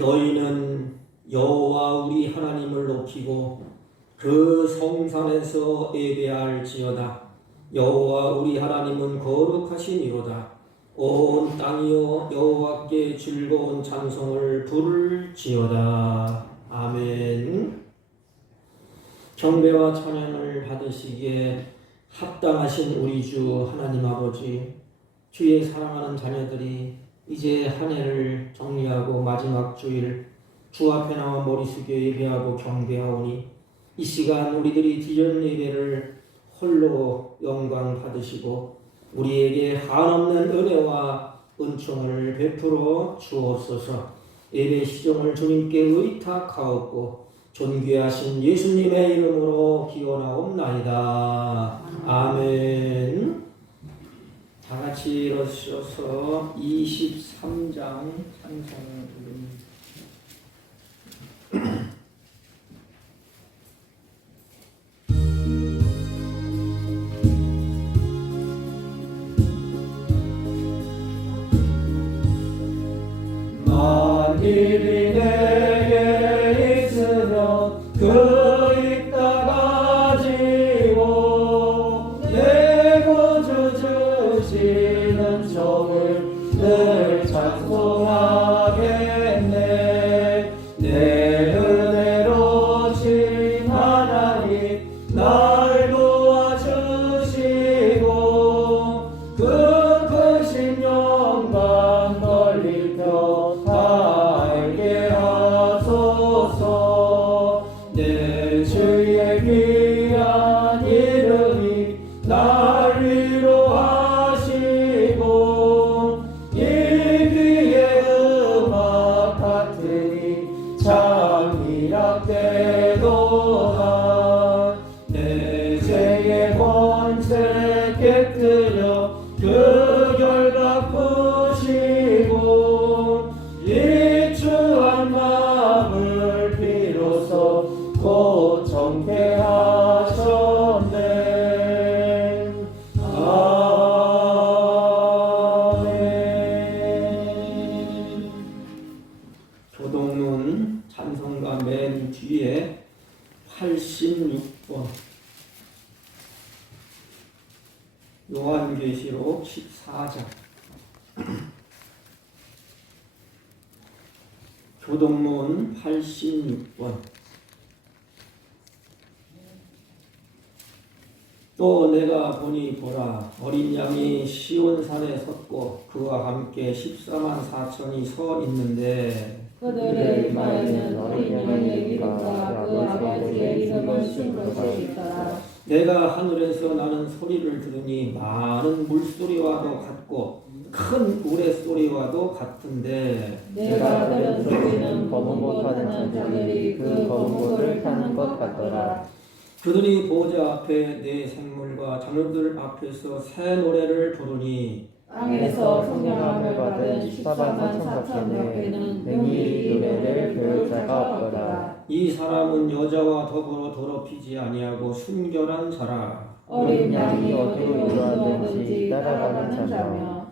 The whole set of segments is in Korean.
너희는 여호와 우리 하나님을 높이고 그 성산에서 예배할지어다. 여호와 우리 하나님은 거룩하시니로다. 온 땅이여 여호와께 즐거운 찬송을 부를지어다. 아멘. 경배와 찬양을 받으시기에 합당하신 우리 주 하나님 아버지, 주의 사랑하는 자녀들이 이제 한 해를 정리하고 마지막 주일 주 앞에 나와 머리 숙여 예배하고 경배하오니 이 시간 우리들이 드리는 예배를 홀로 영광 받으시고 우리에게 한없는 은혜와 은총을 베풀어 주옵소서. 예배 시종을 주님께 의탁하옵고 존귀하신 예수님의 이름으로 기원하옵나이다. 아멘. 다 같이 일어서서 23장 찬송을 부릅니다. 만일이 내게 있으면 그 입다 가지고 내 구주 주시는 종을 늘 찬송하겠네. 내 은혜로 신 하나님 날 도와주시고 그 크신 영광 널리 펴 알게 하소서. 내 주의 귀한 이름이 날 위로하시고 이 귀의 음악 같으니 참 미락되도다. 내 죄의 권세 깨뜨려 그 결박 푸시고 이 추한 마음을 비로소 곧 정케 하셨네. 아멘. 교동문 찬송가 맨 뒤에 86번 요한계시록 14장 교동문 86번. 또 내가 보니 보라 어린 양이 시온산에 섰고 그와 함께 14만 4천이 서 있는데 그들의 이마에는 어린 양의 이름과 그 아버지의 이름을 쓴 것이 있더라. 내가 하늘에서 나는 소리를 들으니 많은 물소리와도 같고 큰 우레소리와도 같은데 내가 들은 소리는 검은 옷 타는 자들이 그 검은 옷을 타는 것 같더라. 그들이 보좌 앞에 네 생물과 장로들 앞에서 새 노래를 부르니 땅에서 성령함을 받은 14만 4천 옆에는 능히 노래를 배울 자가 없더라. 이 사람은 여자와 더불어 더럽히지 아니하고 순결한 자라. 어린 양이 어디로 인도하든지 따라가는 자며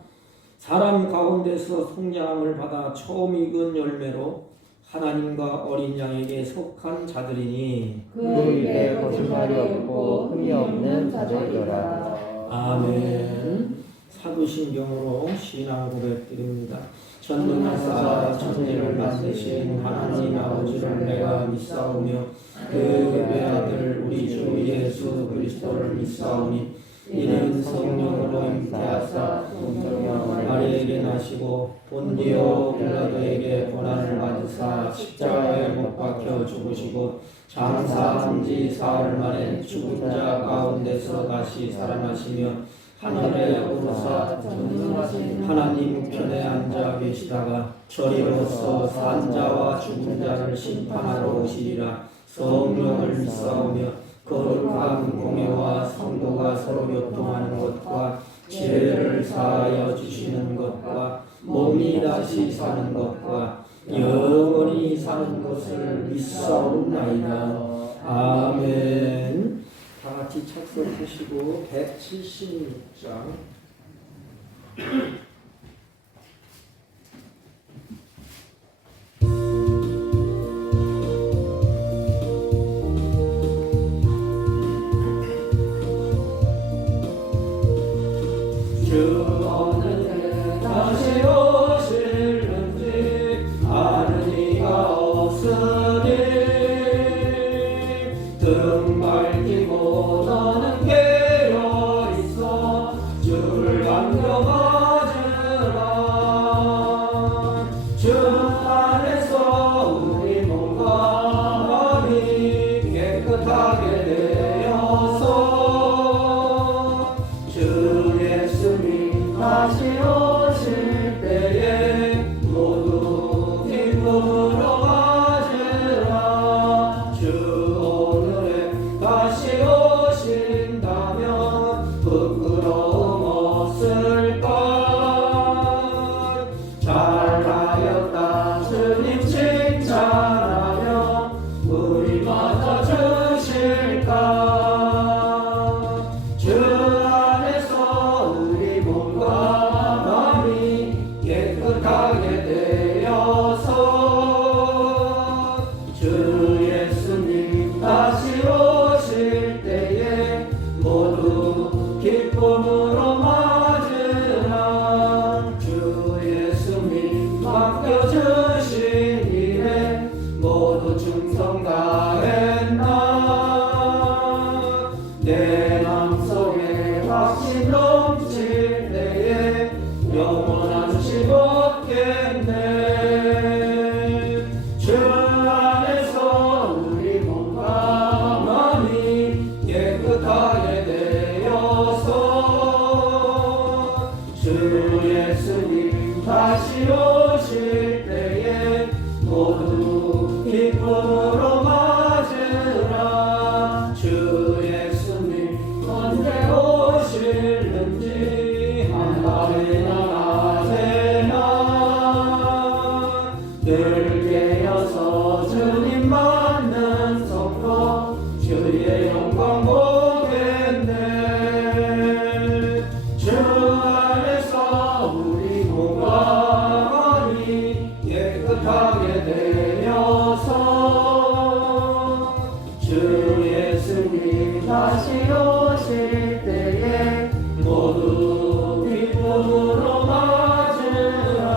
사람 가운데서 성장함을 받아 처음 익은 열매로 하나님과 어린 양에게 속한 자들이니 그 입에 거짓말이 없고 흠이 없는 자들이더라. 아멘. 사도신경으로 신앙 고백드립니다. 전능하사 천지를 만드신 하나님 아버지를 내가 믿사오며 그 외아들 우리 주 예수 그리스도를 믿사오니 이는 성령으로 잉태하사 마리아에게 나시고 본디오 빌라도에게 고난을 받으사 십자가에 못 박혀 죽으시고 장사한 지 사흘 만에 죽은 자 가운데서 다시 살아나시며 하늘에 오르사 전능하신 하나님 우편에 앉아 계시다가 저리로서 산 자와 죽은 자를 심판하러 오시리라. 성령을 믿사오며 거룩한 공회와 성도가 서로 교통하는 것과 죄를 사하여 주시는 것과 몸이 다시 사는 것과 영원히 사는 것을 믿사옵나이다. 아멘. 다 같이 착석하시고 176장 다시 오실 때에 모두 기쁨으로 맞으라. 주 오늘에 다시 오신다면 부끄러움 없을까. 잘하였다 주님 칭찬하며 우리 맞아주실까. 주 안에서 우리 몸과 마음이 깨끗하게 되어서 주 예수님 다시 오실 때에 모두 기쁨으로 맞으라. 주 예수님 맡겨주신 일에 모두 충성 다했나. 내 마음속에 확신 넘칠 때에 영원한 집 얻겠네. 주 안에서 우리 몸과 마음이 깨끗하게 되어서 주 예수님 다시 오실 때에 모두 기쁨으로 맞으라. 주 예수님 언제 오실는지 한밤이나 낮에나 늘 깨어서 주님 맞는 성도 주의 영광 보겠네. 주 안에서 우리 몸과 마음이 깨끗하게 되어서 주 예수님 다시 오실 때에 모두 기쁨으로 맞으라.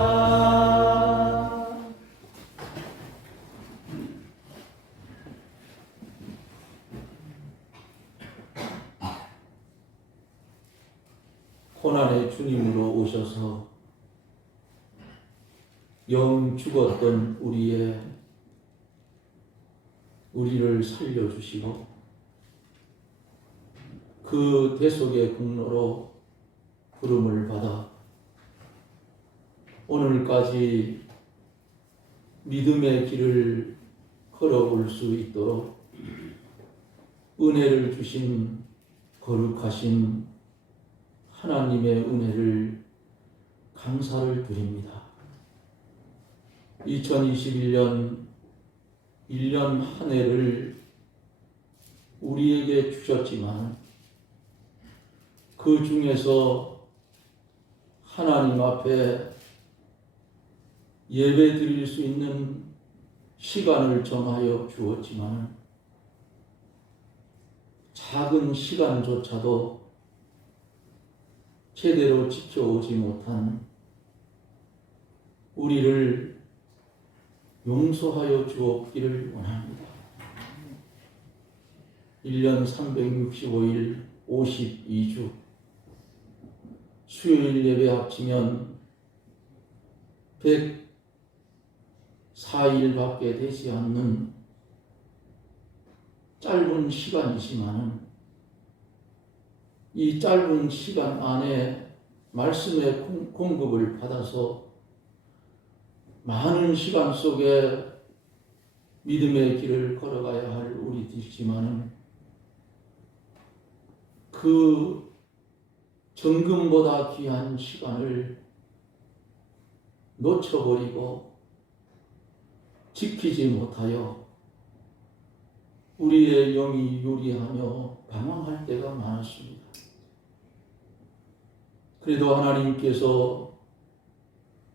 고난의 주님으로 오셔서 영 죽었던 우리를 살려주시고 그 대속의 공로로 부름을 받아 오늘까지 믿음의 길을 걸어올 수 있도록 은혜를 주신 거룩하신 하나님의 은혜를 감사를 드립니다. 2021년 1년 한 해를 우리에게 주셨지만 그 중에서 하나님 앞에 예배 드릴 수 있는 시간을 정하여 주었지만 작은 시간조차도 제대로 지켜오지 못한 우리를 용서하여 주옵기를 원합니다. 1년 365일 52주 수요일 예배 합치면 104일밖에 되지 않는 짧은 시간이지만 이 짧은 시간 안에 말씀의 공급을 받아서 많은 시간 속에 믿음의 길을 걸어가야 할 우리들이지만 그 정금보다 귀한 시간을 놓쳐버리고 지키지 못하여 우리의 영이 요리하며 방황할 때가 많았습니다. 그래도 하나님께서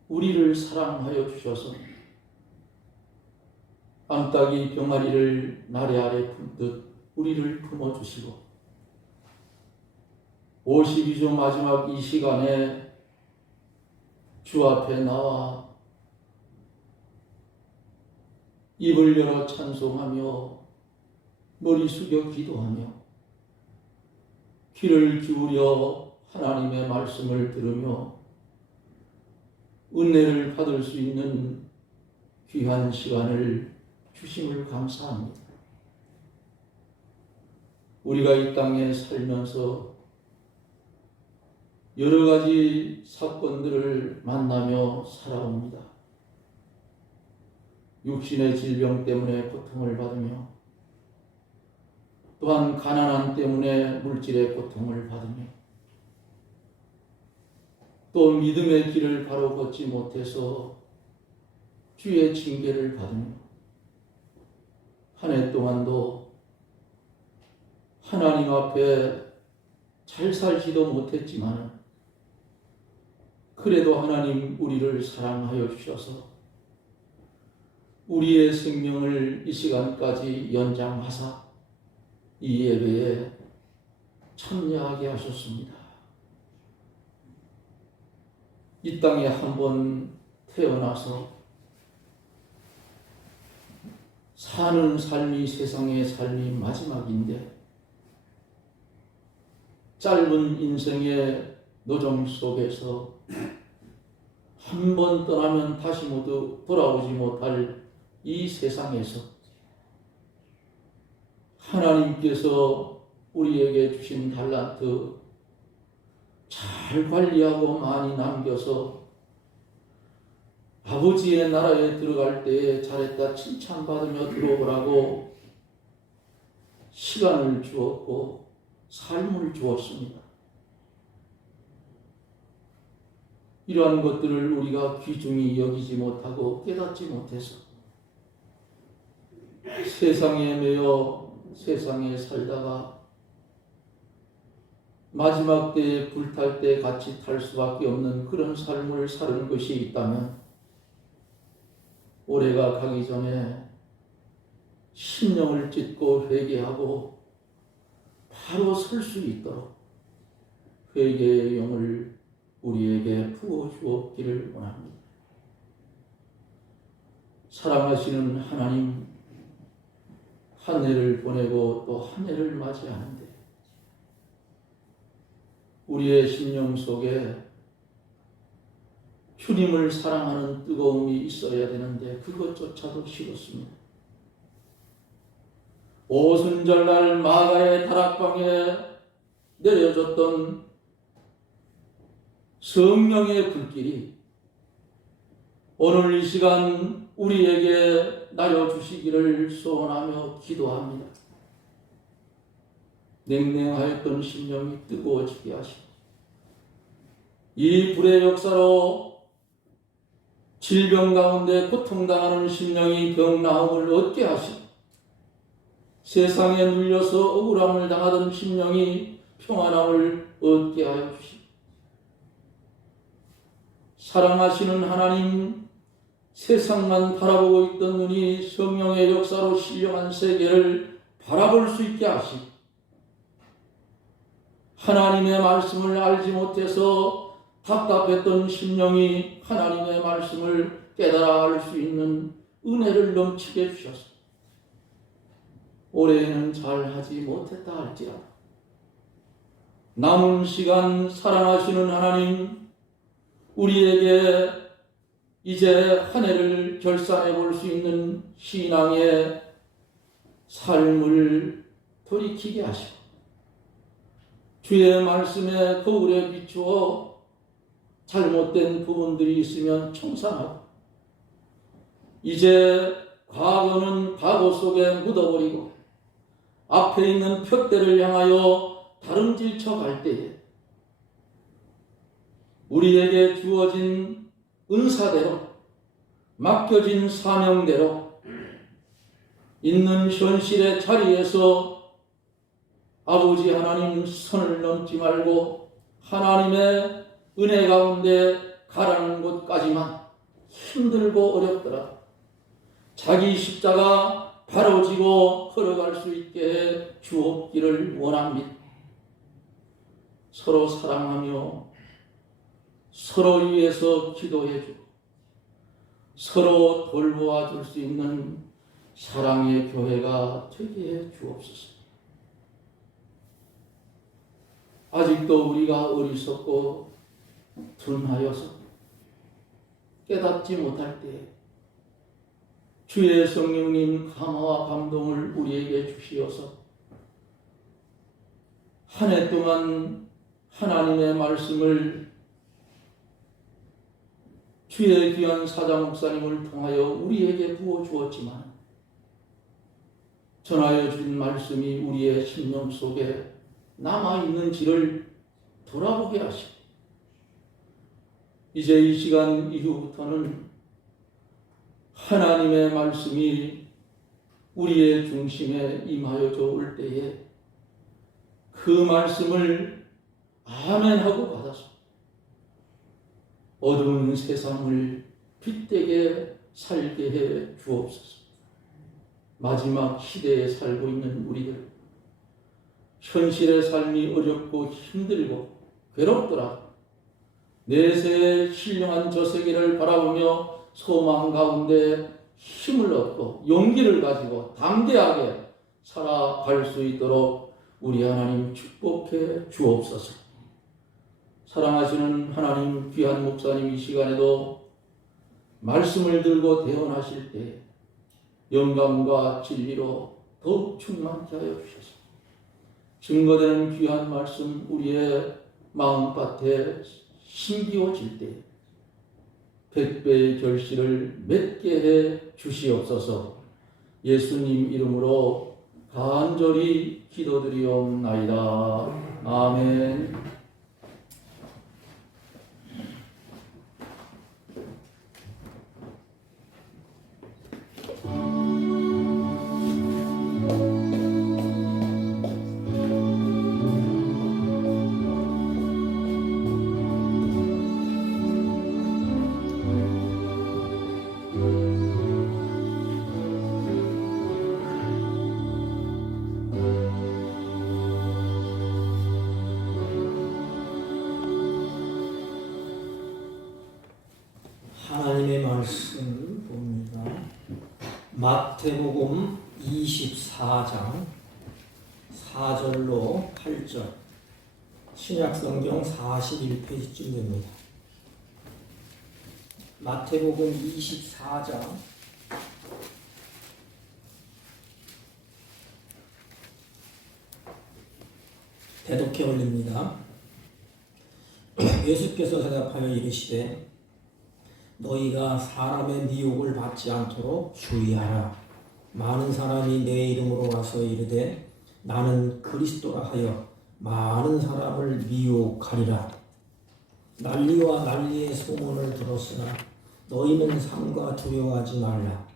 우리를 사랑하여 주셔서 암탉이 병아리를 나래 아래 품듯 우리를 품어주시고 52주 마지막 이 시간에 주 앞에 나와 입을 열어 찬송하며 머리 숙여 기도하며 귀를 기울여 하나님의 말씀을 들으며 은혜를 받을 수 있는 귀한 시간을 주심을 감사합니다. 우리가 이 땅에 살면서 여러 가지 사건들을 만나며 살아옵니다. 육신의 질병 때문에 고통을 받으며 또한 가난함 때문에 물질의 고통을 받으며 또 믿음의 길을 바로 걷지 못해서 주의 징계를 받으며 한 해 동안도 하나님 앞에 잘 살지도 못했지만 그래도 하나님 우리를 사랑하여 주셔서 우리의 생명을 이 시간까지 연장하사 이 예배에 참여하게 하셨습니다. 이 땅에 한번 태어나서 사는 삶이 세상의 삶이 마지막인데 짧은 인생의 노정 속에서 한 번 떠나면 다시 모두 돌아오지 못할 이 세상에서 하나님께서 우리에게 주신 달란트 잘 관리하고 많이 남겨서 아버지의 나라에 들어갈 때에 잘했다 칭찬받으며 들어오라고 시간을 주었고 삶을 주었습니다. 이러한 것들을 우리가 귀중히 여기지 못하고 깨닫지 못해서 세상에 매여 세상에 살다가 마지막 때에 불탈 때 같이 탈 수밖에 없는 그런 삶을 사는 것이 있다면 올해가 가기 전에 심령을 찢고 회개하고 바로 설 수 있도록 회개의 영을 우리에게 부어 주었기를 원합니다. 사랑하시는 하나님, 한 해를 보내고 또 한 해를 맞이하는데 우리의 심령 속에 주님을 사랑하는 뜨거움이 있어야 되는데 그것조차도 식었습니다. 오순절날 마가의 다락방에 내려졌던 성령의 불길이 오늘 이 시간 우리에게 나려주시기를 소원하며 기도합니다. 냉랭하였던 심령이 뜨거워지게 하시고 이 불의 역사로 질병 가운데 고통당하는 심령이 병나음을 얻게 하시고 세상에 눌려서 억울함을 당하던 심령이 평안함을 얻게 하여 주시고 사랑하시는 하나님, 세상만 바라보고 있던 눈이 성령의 역사로 신령한 세계를 바라볼 수 있게 하시고 하나님의 말씀을 알지 못해서 답답했던 심령이 하나님의 말씀을 깨달아 알 수 있는 은혜를 넘치게 주셔서 올해에는 잘하지 못했다 할지라도 남은 시간 사랑하시는 하나님, 우리에게 이제 한 해를 결산해 볼 수 있는 신앙의 삶을 돌이키게 하시고 주의 말씀에 거울에 비추어 잘못된 부분들이 있으면 청산하고 이제 과거는 과거 속에 묻어버리고 앞에 있는 표대를 향하여 다름질쳐 갈 때에 우리에게 주어진 은사대로 맡겨진 사명대로 있는 현실의 자리에서 아버지 하나님 선을 넘지 말고 하나님의 은혜 가운데 가라는 곳까지만 힘들고 어렵더라 자기 십자가 바로 지고 걸어갈 수 있게 해 주옵기를 원합니다. 서로 사랑하며 서로 위해서 기도해주고 서로 돌보아 줄 수 있는 사랑의 교회가 되게 해 주옵소서. 아직도 우리가 어리석고 둔하여서 깨닫지 못할 때 주의 성령님 감화와 감동을 우리에게 주시어서 한 해 동안 하나님의 말씀을 주의 귀한 사자 목사님을 통하여 우리에게 부어주었지만 전하여 주신 말씀이 우리의 심령 속에 남아있는지를 돌아보게 하시고 이제 이 시간 이후부터는 하나님의 말씀이 우리의 중심에 임하여져 올 때에 그 말씀을 아멘하고 받아서 어두운 세상을 빛되게 살게 해 주옵소서. 마지막 시대에 살고 있는 우리들, 현실의 삶이 어렵고 힘들고 괴롭더라 내세의 신령한 저 세계를 바라보며 소망 가운데 힘을 얻고 용기를 가지고 담대하게 살아갈 수 있도록 우리 하나님 축복해 주옵소서. 사랑하시는 하나님 귀한 목사님, 이 시간에도 말씀을 들고 대언하실 때 영감과 진리로 더욱 충만케 하여 주셔서 증거되는 귀한 말씀 우리의 마음밭에 심기워질 때 100배의 결실을 맺게 해 주시옵소서. 예수님 이름으로 간절히 기도드리옵나이다. 아멘. 하나님의 말씀 봅니다. 마태복음 24장 4절로 8절, 신약성경 41페이지쯤 됩니다. 마태복음 24장 대독해 올립니다. 예수께서 대답하여 이르시되 너희가 사람의 미혹을 받지 않도록 주의하라. 많은 사람이 내 이름으로 와서 이르되 나는 그리스도라 하여 많은 사람을 미혹하리라. 난리와 난리의 소문을 들었으나 너희는 삼가 두려워하지 말라.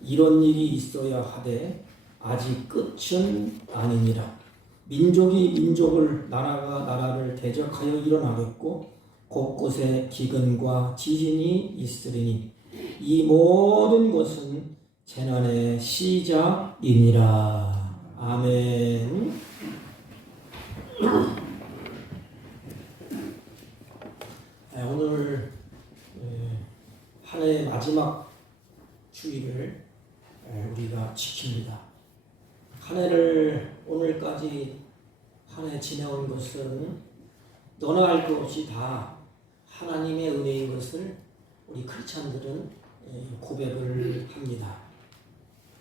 이런 일이 있어야 하되 아직 끝은 아니니라. 민족이 민족을, 나라가 나라를 대적하여 일어나겠고 곳곳에 기근과 지진이 있으리니 이 모든 것은 재난의 시작이니라. 아멘. 오늘 한 해의 마지막 주일을 우리가 지킵니다. 한 해를 오늘까지 한 해 지내온 것은 너나 할 것 없이 다 하나님의 은혜인 것을 우리 크리스찬들은 고백을 합니다.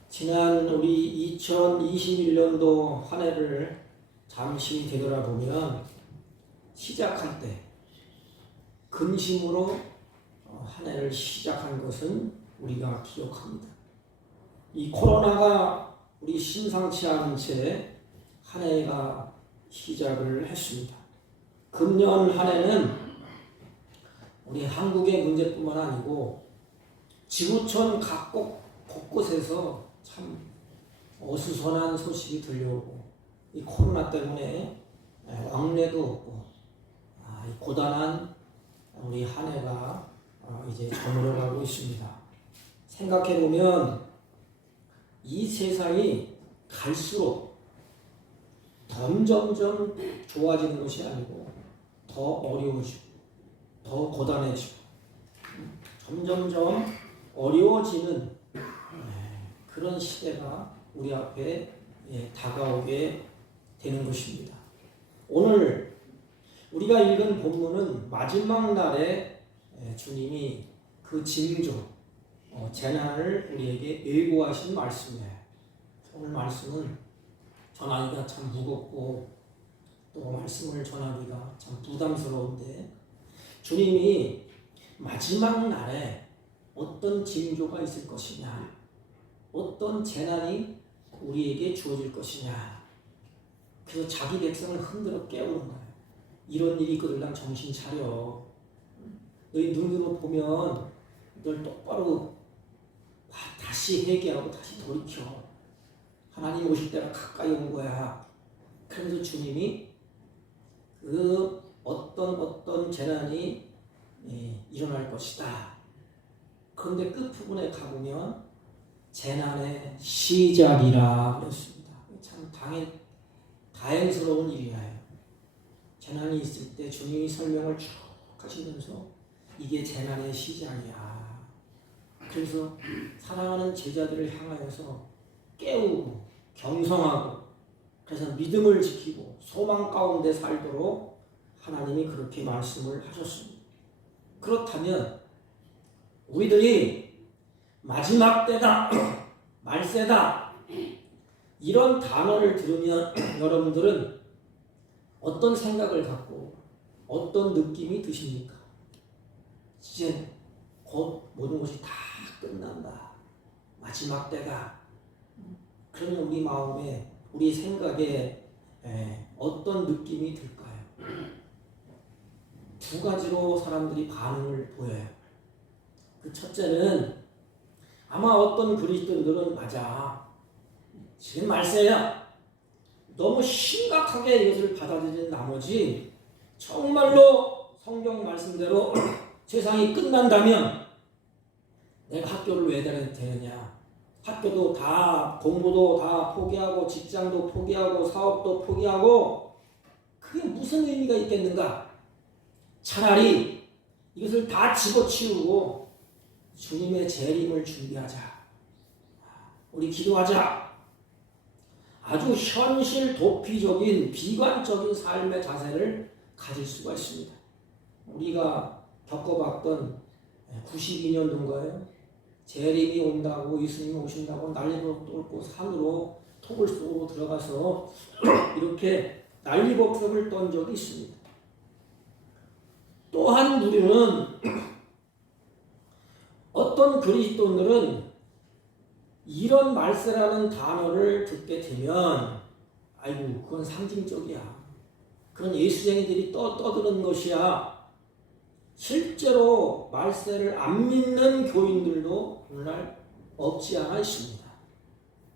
지난 우리 2021년도 한 해를 잠시 되돌아보면 시작할 때 근심으로 한 해를 시작한 것은 우리가 기억합니다. 이 코로나가 우리 심상치 않은 채 한 해가 시작을 했습니다. 금년 한 해는 우리 한국의 문제뿐만 아니고 지구촌 각곳 곳곳에서 참 어수선한 소식이 들려오고 이 코로나 때문에 왕래도 없고 이 고단한 우리 한 해가 이제 저물어가고 있습니다. 생각해보면 이 세상이 갈수록 점점점 좋아지는 것이 아니고 더 어려워지고 더 고단해지고 점점점 어려워지는 그런 시대가 우리 앞에 다가오게 되는 것입니다. 오늘 우리가 읽은 본문은 마지막 날에 주님이 그 징조, 재난을 우리에게 예고하신 말씀이에요. 오늘 말씀은 전하기가 참 무겁고 또 말씀을 전하기가 참 부담스러운데 주님이 마지막 날에 어떤 징조가 있을 것이냐, 어떤 재난이 우리에게 주어질 것이냐. 그래서 자기 백성을 흔들어 깨우는 거예요. 이런 일이 있거든, 난 정신 차려. 너희 눈으로 보면 널 똑바로 다시 회개하고 다시 돌이켜. 하나님 오실 때가 가까이 온 거야. 그래서 주님이 그 어떤 재난이 일어날 것이다. 그런데 끝부분에 가보면 재난의 시작이라 그랬습니다. 참 다행스러운 일이에요. 재난이 있을 때 주님이 설명을 쭉 하시면서 이게 재난의 시작이야. 그래서 사랑하는 제자들을 향하여서 깨우고 경성하고 그래서 믿음을 지키고 소망 가운데 살도록 하나님이 그렇게 말씀을 하셨습니다. 그렇다면 우리들이 마지막 때다, 말세다 이런 단어를 들으면 여러분들은 어떤 생각을 갖고 어떤 느낌이 드십니까? 이제 곧 모든 것이 다 끝난다. 마지막 때다. 그러면 우리 마음에 우리 생각에 어떤 느낌이 들까요? 두 가지로 사람들이 반응을 보여요. 그 첫째는 아마 어떤 그리스도인들은 맞아. 지금 말세야. 너무 심각하게 이것을 받아들인 나머지 정말로 성경 말씀대로 세상이 끝난다면 내가 학교를 왜 다녀야 되느냐. 학교도 다 공부도 다 포기하고 직장도 포기하고 사업도 포기하고 그게 무슨 의미가 있겠는가. 차라리 이것을 다 집어치우고 주님의 재림을 준비하자. 우리 기도하자. 아주 현실 도피적인 비관적인 삶의 자세를 가질 수가 있습니다. 우리가 겪어봤던 92년도인가요? 재림이 온다고 예수님이 오신다고 난리를 떨고 산으로 토굴 속으로 들어가서 이렇게 난리법석을 떤 적이 있습니다. 또한 우리는 어떤 그리스도인들은 이런 말세라는 단어를 듣게 되면 아이고 그건 상징적이야. 그건 예수쟁이들이 떠드는 것이야. 실제로 말세를 안 믿는 교인들도 오늘날 없지 않아 있습니다.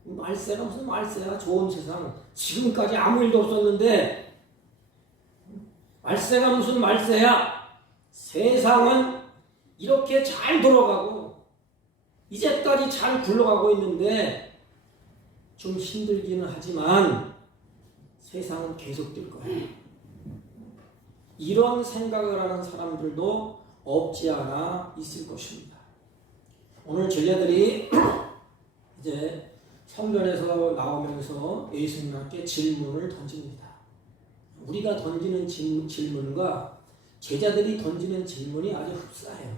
말세가 무슨 말세야. 좋은 세상. 지금까지 아무 일도 없었는데 말세가 무슨 말세야. 세상은 이렇게 잘 돌아가고 이제까지 잘 굴러가고 있는데 좀 힘들기는 하지만 세상은 계속될 거야. 이런 생각을 하는 사람들도 없지 않아 있을 것입니다. 오늘 제자들이 이제 성전에서 나오면서 예수님께 질문을 던집니다. 우리가 던지는 질문과 제자들이 던지는 질문이 아주 흡사해요.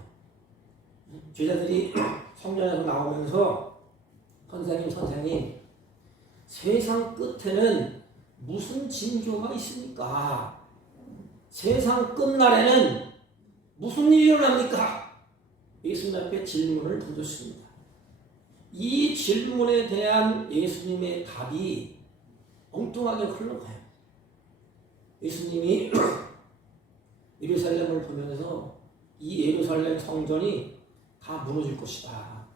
제자들이 성전에서 나오면서 선생님 세상 끝에는 무슨 징조가 있습니까? 세상 끝날에는 무슨 일이 일어납니까? 예수님 앞에 질문을 던졌습니다. 이 질문에 대한 예수님의 답이 엉뚱하게 흘러가요. 예수님이 예루살렘을 보면서 이 예루살렘 성전이 다 무너질 것이다.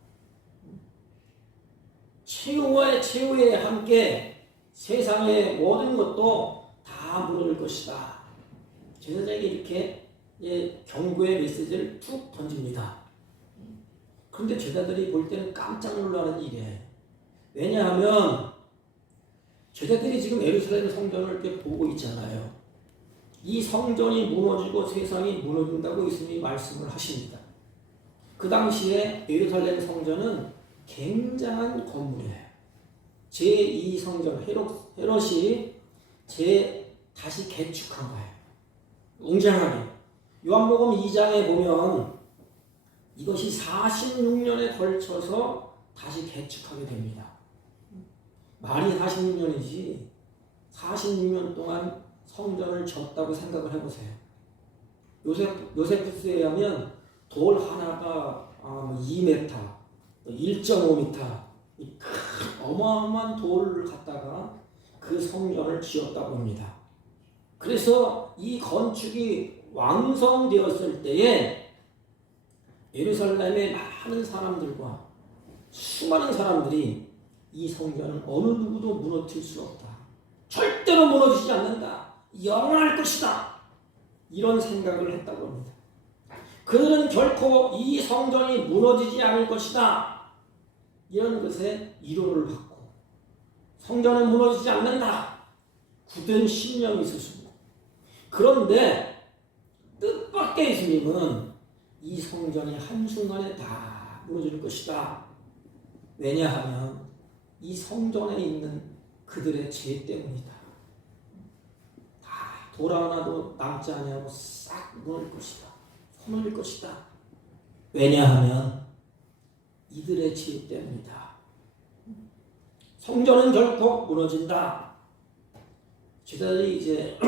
최후에 함께 세상의 모든 것도 다 무너질 것이다. 제자들에게 이렇게 경고의 메시지를 툭 던집니다. 그런데 제자들이 볼 때는 깜짝 놀라는 일이에요. 왜냐하면 제자들이 지금 예루살렘 성전을 이렇게 보고 있잖아요. 이 성전이 무너지고 세상이 무너진다고 예수님이 말씀을 하십니다. 그 당시에 예루살렘 성전은 굉장한 건물이에요. 제2성전 헤롯이 다시 개축한 거예요. 웅장하게. 요한복음 2장에 보면 이것이 46년에 걸쳐서 다시 개축하게 됩니다. 말이 46년이지 46년 동안 성전을 졌다고 생각을 해보세요. 요세푸스에 의하면 돌 하나가 2m, 1.5m 이 큰 어마어마한 돌을 갖다가 그 성전을 지었다고 합니다. 그래서 이 건축이 완성되었을 때에 예루살렘의 많은 사람들과 수많은 사람들이 이 성전은 어느 누구도 무너뜨릴 수 없다. 절대로 무너지지 않는다. 영원할 것이다. 이런 생각을 했다고 합니다. 그들은 결코 이 성전이 무너지지 않을 것이다. 이런 것에 위로를 받고 성전은 무너지지 않는다. 굳은 신념이 있었습니다. 그런데 뜻밖의 예수님은 이 성전이 한순간에 다 무너질 것이다. 왜냐하면 이 성전에 있는 그들의 죄 때문이다. 다 돌 하나도 남지 아니하고 싹 무너질 것이다. 허물릴 것이다. 왜냐하면 이들의 죄 때문이다. 성전은 결코 무너진다. 제자들이 이제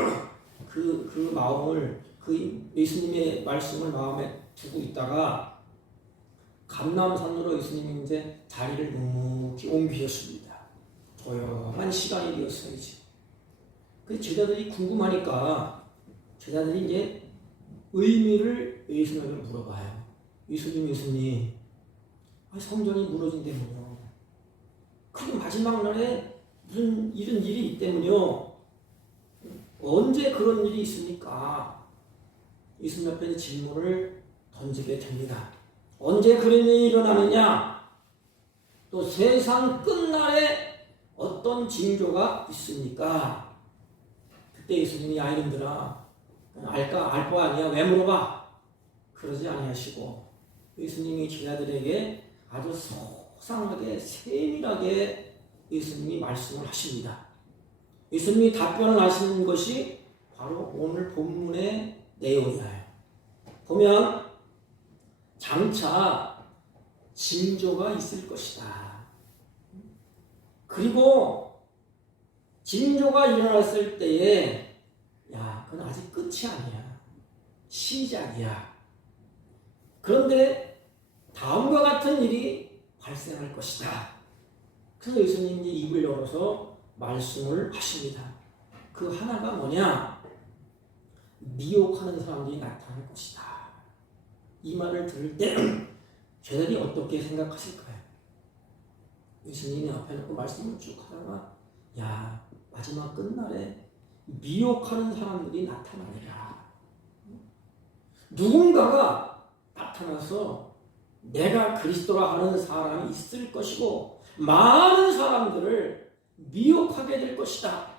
그 마음을 그 예수님의 말씀을 마음에 두고 있다가 감람산으로 예수님이 이제 다리를 묵묵히 옮기셨습니다. 조용한 시간이 되었어야지. 그 제자들이 궁금하니까 제자들이 이제 의미를 예수님에게 물어봐요. 예수님, 성전이 무너진다면요. 그리고 마지막 날에 무슨 이런 일이 있다면요. 언제 그런 일이 있습니까? 예수님 앞에 질문을 던지게 됩니다. 언제 그런 일이 일어나느냐? 또 세상 끝날에 어떤 징조가 있습니까? 그때 예수님이 야 이놈들아 알 거 아니야? 왜 물어봐? 그러지 아니하시고 예수님이 제자들에게 아주 소상하게 세밀하게 예수님이 말씀을 하십니다. 예수님이 답변을 하시는 것이 바로 오늘 본문의 내용이에요. 보면 장차 징조가 있을 것이다. 그리고 징조가 일어났을 때에 그건 아직 끝이 아니야. 시작이야. 그런데 다음과 같은 일이 발생할 것이다. 그래서 예수님이 입을 열어서 말씀을 하십니다. 그 하나가 뭐냐? 미혹하는 사람들이 나타날 것이다. 이 말을 들을 때 제자들이 어떻게 생각하실까요? 예수님이 앞에 놓고 말씀을 쭉 하다가 마지막 끝날에 미혹하는 사람들이 나타나리라. 누군가가 나타나서 내가 그리스도라 하는 사람이 있을 것이고 많은 사람들을 미혹하게 될 것이다.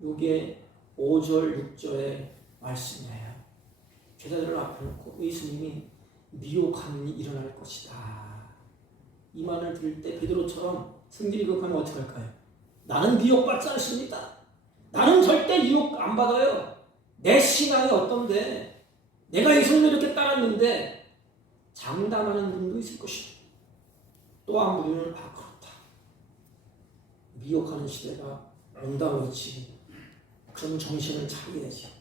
이게 5절, 6절의 말씀이에요. 제자들을 앞에 놓고 예수님이 미혹하는 일이 일어날 것이다. 이 말을 들을 때 베드로처럼 승질이 급하면 어떻게 할까요? 나는 미혹받지 않습니다. 나는 절대 미혹 안 받아요. 내 신앙이 어떤데 내가 예수님을 이렇게 따랐는데 장담하는 분도 있을 것이다. 또한 우리는 그렇다. 미혹하는 시대가 온다고 했지. 그럼 정신을 차려야지.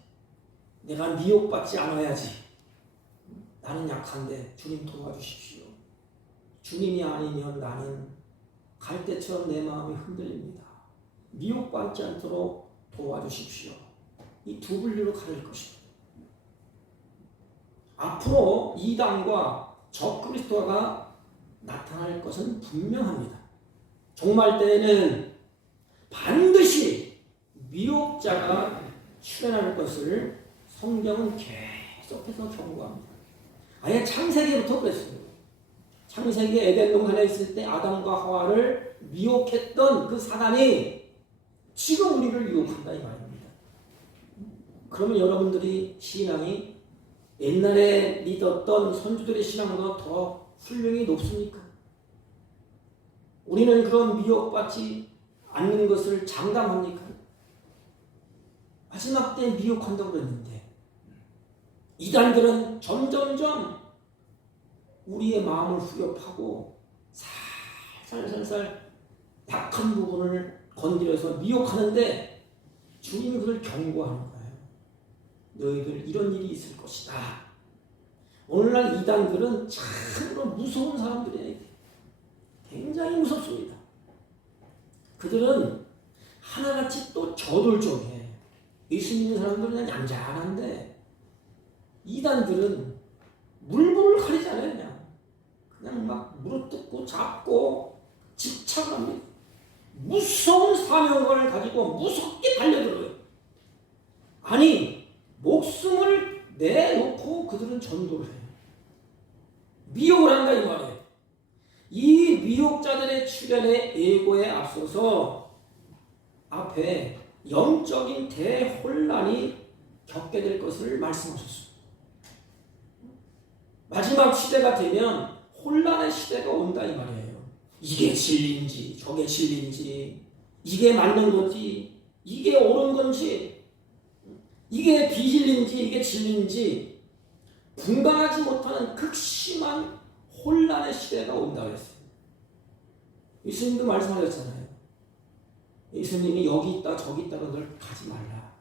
내가 미혹받지 않아야지. 나는 약한데 주님 도와주십시오. 주님이 아니면 나는 갈대처럼 내 마음이 흔들립니다. 미혹받지 않도록 도와주십시오. 이 두 분류로 가릴 것입니다. 앞으로 이단과 적그리스도가 나타날 것은 분명합니다. 종말 때에는 반드시 미혹자가 출현할 것을 성경은 계속해서 경고합니다. 아예 창세기부터 그랬습니다. 창세기 에덴 동산에 있을 때 아담과 하와를 미혹했던 그 사단이 지금 우리를 유혹한다 이 말입니다. 그러면 여러분들이 신앙이 옛날에 믿었던 선주들의 신앙보다 더 훌륭히 높습니까? 우리는 그런 미혹받지 않는 것을 장담합니까? 마지막 때 미혹한다고 그랬는데 이단들은 점점점 우리의 마음을 후벼파고 살살살살 약한 부분을 건드려서 미혹하는데 주님이 그들 경고하는 거예요. 너희들 이런 일이 있을 것이다. 오늘날 이단들은 참으로 무서운 사람들이에요. 굉장히 무섭습니다. 그들은 하나같이 또 저돌적이에요. 예수 믿는 사람들은 그냥 얌전한데 이단들은 물불을 가리잖아요. 그냥 막 물어뜯고 잡고 집착합니다. 무서운 사명을 가지고 무섭게 달려들어요. 아니 목숨을 내놓고 그들은 전도를 해요. 미혹을 한다 이 말이에요. 이 미혹자들의 출현의 예고에 앞서서 앞에 영적인 대혼란이 겪게 될 것을 말씀하셨습니다. 마지막 시대가 되면 혼란의 시대가 온다 이 말이에요. 이게 진리인지 저게 진리인지, 이게 맞는 건지 이게 옳은 건지, 이게 비진리인지 이게 진리인지 분간하지 못하는 극심한 혼란의 시대가 온다 그랬어요. 예수님도 말씀하셨잖아요. 예수님이 여기 있다 저기 있다는 걸 가지 말라.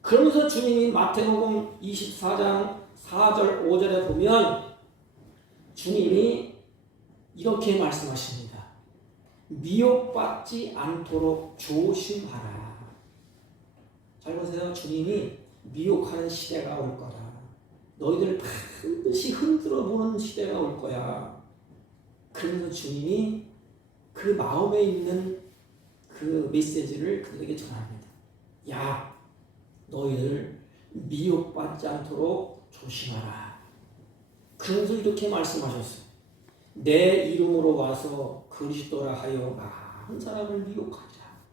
그러면서 주님이 마태복음 24장 4절 5절에 보면 주님이 이렇게 말씀하십니다. 미혹받지 않도록 조심하라. 잘 보세요. 주님이 미혹하는 시대가 올 거다. 너희들 반드시 흔들어 보는 시대가 올 거야. 그러면서 주님이 그 마음에 있는 그 메시지를 그들에게 전합니다. 야, 너희들 미혹받지 않도록 조심하라. 그러면서 이렇게 말씀하셨어요. 내 이름으로 와서 그리스도라 하여 많은 사람을 미혹하리라.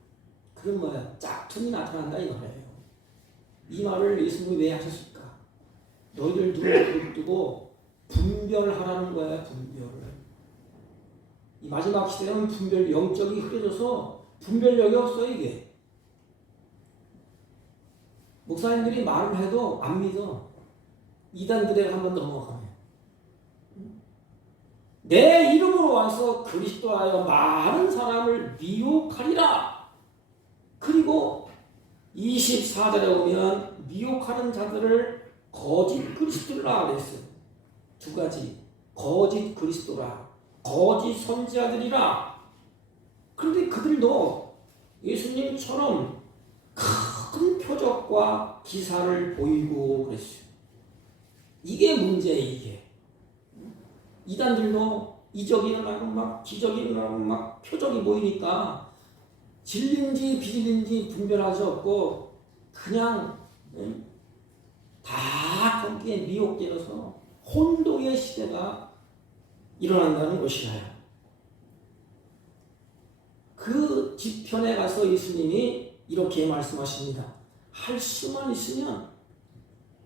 그건 뭐야? 짝퉁이 나타난다 이 말이에요. 이 말을 예수님이 왜 하셨을까? 너희들 눈을 뜨고 분별하라는 거야. 분별을. 이 마지막 시대는 분별 영적이 흐려져서 분별력이 없어요. 이게 목사님들이 말을 해도 안 믿어. 이단들에게 한번 넘어가면 내 이름으로 와서 그리스도하여 많은 사람을 미혹하리라. 그리고 24절에 보면 미혹하는 자들을 거짓 그리스도라 그랬어요. 두 가지. 거짓 그리스도라, 거짓 선지자들이라. 그런데 그들도 예수님처럼 큰 표적과 기사를 보이고 그랬어요. 이게 문제예요. 이게 이단들도 이적이 일어나고 막 기적이 일어나고 막 표적이 보이니까 진리인지 비진리인지 분별할 수 없고 그냥 다 거기에 미혹되어서 혼동의 시대가 일어난다는 것이에요. 그 뒤편에 가서 예수님이 이렇게 말씀하십니다. 할 수만 있으면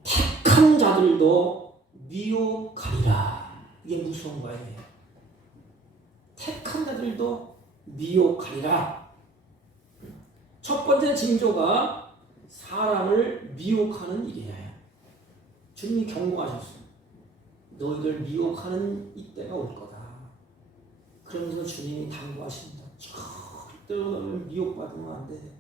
택한 자들도 미혹하리라. 이게 무서운 거예요. 택한 자들도 미혹하리라. 첫 번째 징조가 사람을 미혹하는 일이에요. 주님이 경고하셨어요. 너희들 미혹하는 이때가 올 거다. 그러면서 주님이 당부하십니다. 절대로 너희를 미혹받으면 안 돼.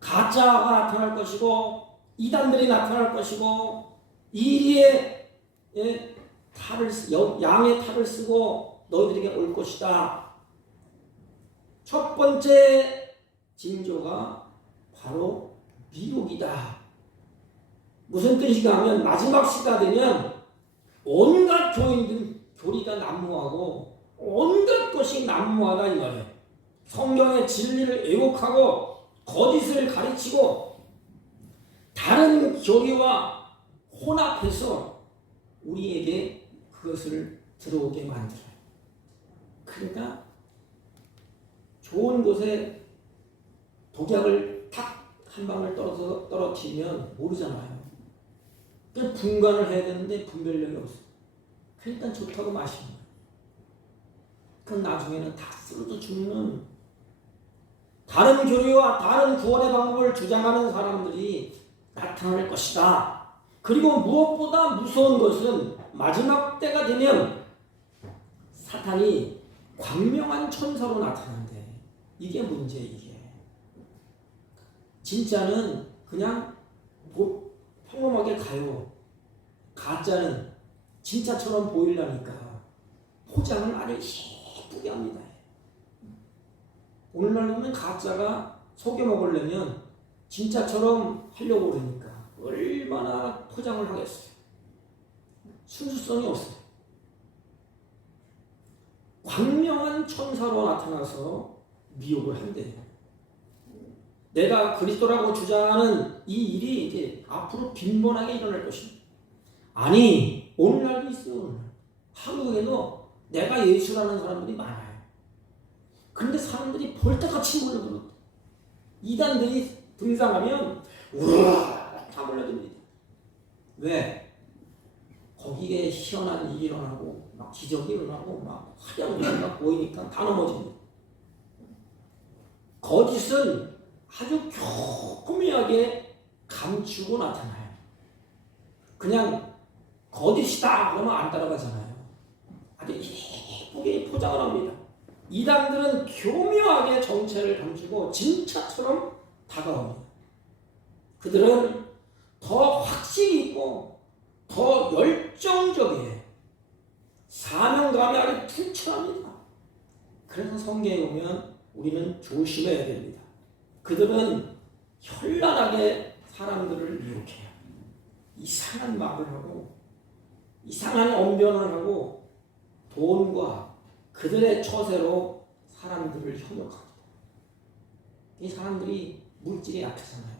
가짜가 나타날 것이고 이단들이 나타날 것이고 이리의 양의 탈을 쓰고 너희들에게 올 것이다. 첫 번째 징조가 바로 미혹이다. 무슨 뜻이냐 하면 마지막 시가 되면 온갖 교리가 난무하고 온갖 것이 난무하다 이 말이에요. 성경의 진리를 왜곡하고 거짓을 가르치고 다른 교리와 혼합해서 우리에게 그것을 들어오게 만들어요. 그러니까 좋은 곳에 독약을 탁 한 방울 떨어뜨리면 모르잖아요. 그냥 분간을 해야 되는데 분별력이 없어요. 그러니까 좋다고 마시는 거예요. 그럼 나중에는 다 쓰러져 죽는, 다른 교리와 다른 구원의 방법을 주장하는 사람들이 나타날 것이다. 그리고 무엇보다 무서운 것은 마지막 때가 되면 사탄이 광명한 천사로 나타난대. 이게 문제예요. 이게 진짜는 그냥 평범하게 가요. 가짜는 진짜처럼 보이려니까 포장을 아주 예쁘게 합니다. 오늘날 보면 가짜가 속여 먹으려면 진짜처럼 하려고 그러니까 얼마나 포장을 하겠어요. 순수성이 없어요. 광명한 천사로 나타나서 미혹을 한대요. 내가 그리스도라고 주장하는 이 일이 이제 앞으로 빈번하게 일어날 것입니다. 아니, 오늘날도 있어요. 한국에도 내가 예수라는 사람들이 많아요. 그런데 사람들이 벌떡같이 몰려들어. 이단들이 등장하면 우와 다 몰려듭니다. 왜? 거기에 희한한 일이 일어나고 막 기적이 일어나고 막 화려한 것이 막 보이니까 다 넘어집니다. 거짓은 아주 교묘하게 감추고 나타나요. 그냥 거짓이다 그러면 안 따라가잖아요. 아주 예쁘게 포장을 합니다. 이단들은 교묘하게 정체를 감추고 진짜처럼 다가옵니다. 그들은 더 확신이 있고 더 열정적이에요. 사명감이 아주 충천합니다. 그래서 성경에 보면 우리는 조심해야 됩니다. 그들은 현란하게 사람들을 미혹해요. 이상한 말을 하고 이상한 언변을 하고 돈과 그들의 처세로 사람들을 현혹합니다. 이 사람들이 물질이 약하잖아요.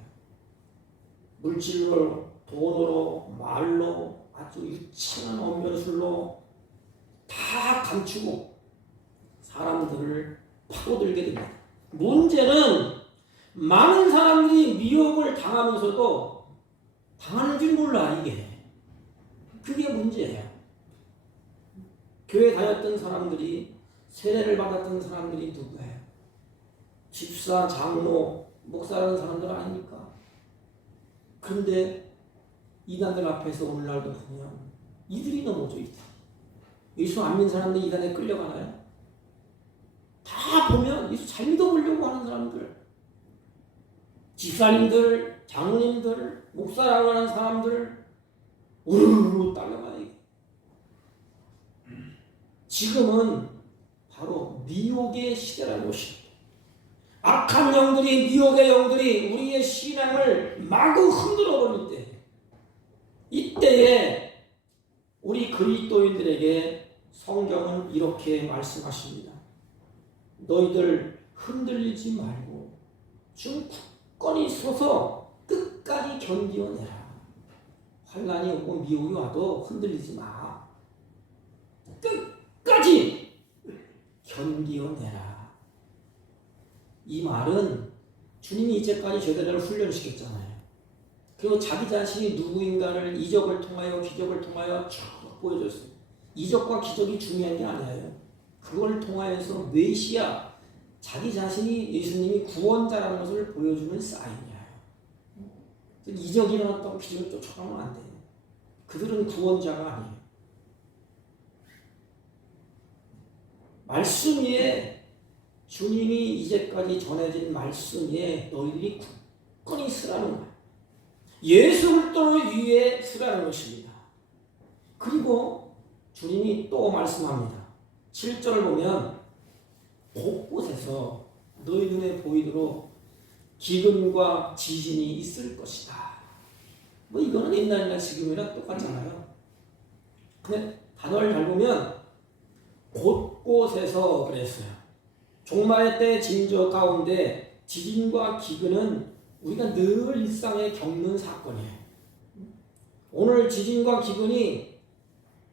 물질로, 돈으로, 말로, 아주 유치한 언변술로 다 감추고 사람들을 파고들게 됩니다. 문제는 많은 사람들이 미혹을 당하면서도 당하는 줄 몰라, 이게. 그게 문제예요. 교회 다녔던 사람들이, 세례를 받았던 사람들이 누구예요? 집사, 장로, 목사라는 사람들 아닙니까? 그런데 이단들 앞에서 오늘날도 보면 이들이 넘어져 있다. 예수 안 믿는 사람들이 이단에 끌려가나요? 다 보면 예수 잘 믿어보려고 하는 사람들, 집사님들, 장로님들, 목사라고 하는 사람들 우르르 딸려가요. 지금은 바로 미혹의 시대라는 것입니다. 악한 영들이, 미혹의 영들이 우리의 신앙을 마구 흔들어 버릴 때, 이때에 우리 그리스도인들에게 성경은 이렇게 말씀하십니다. 너희들 흔들리지 말고 좀 굳건히 서서 끝까지 견디어내라. 환난이 오고 미혹이 와도 흔들리지 마. 끝까지 견디어내라. 이 말은 주님이 이제까지 저희들을 훈련시켰잖아요. 그리고 자기 자신이 누구인가를 이적을 통하여 기적을 통하여 쭉 보여줬어요. 이적과 기적이 중요한 게 아니에요. 그걸 통하여서 메시아, 자기 자신이 예수님이 구원자라는 것을 보여주는 사인이에요. 이적이 일어났다고 기적을 쫓아가면 안 돼요. 그들은 구원자가 아니에요. 말씀 위에, 주님이 이제까지 전해진 말씀 위에 너희들이 굳건히 쓰라는 거예요. 예수 그리스도 위에 쓰라는 것입니다. 그리고 주님이 또 말씀합니다. 7절을 보면 곳곳에서 너희 눈에 보이도록 기근과 지진이 있을 것이다. 뭐 이거는 옛날이나 지금이랑 똑같잖아요. 근데 단어를 잘 보면 곳곳에서 그랬어요. 종말의 때 징조 가운데 지진과 기근은 우리가 늘 일상에 겪는 사건이에요. 오늘 지진과 기근이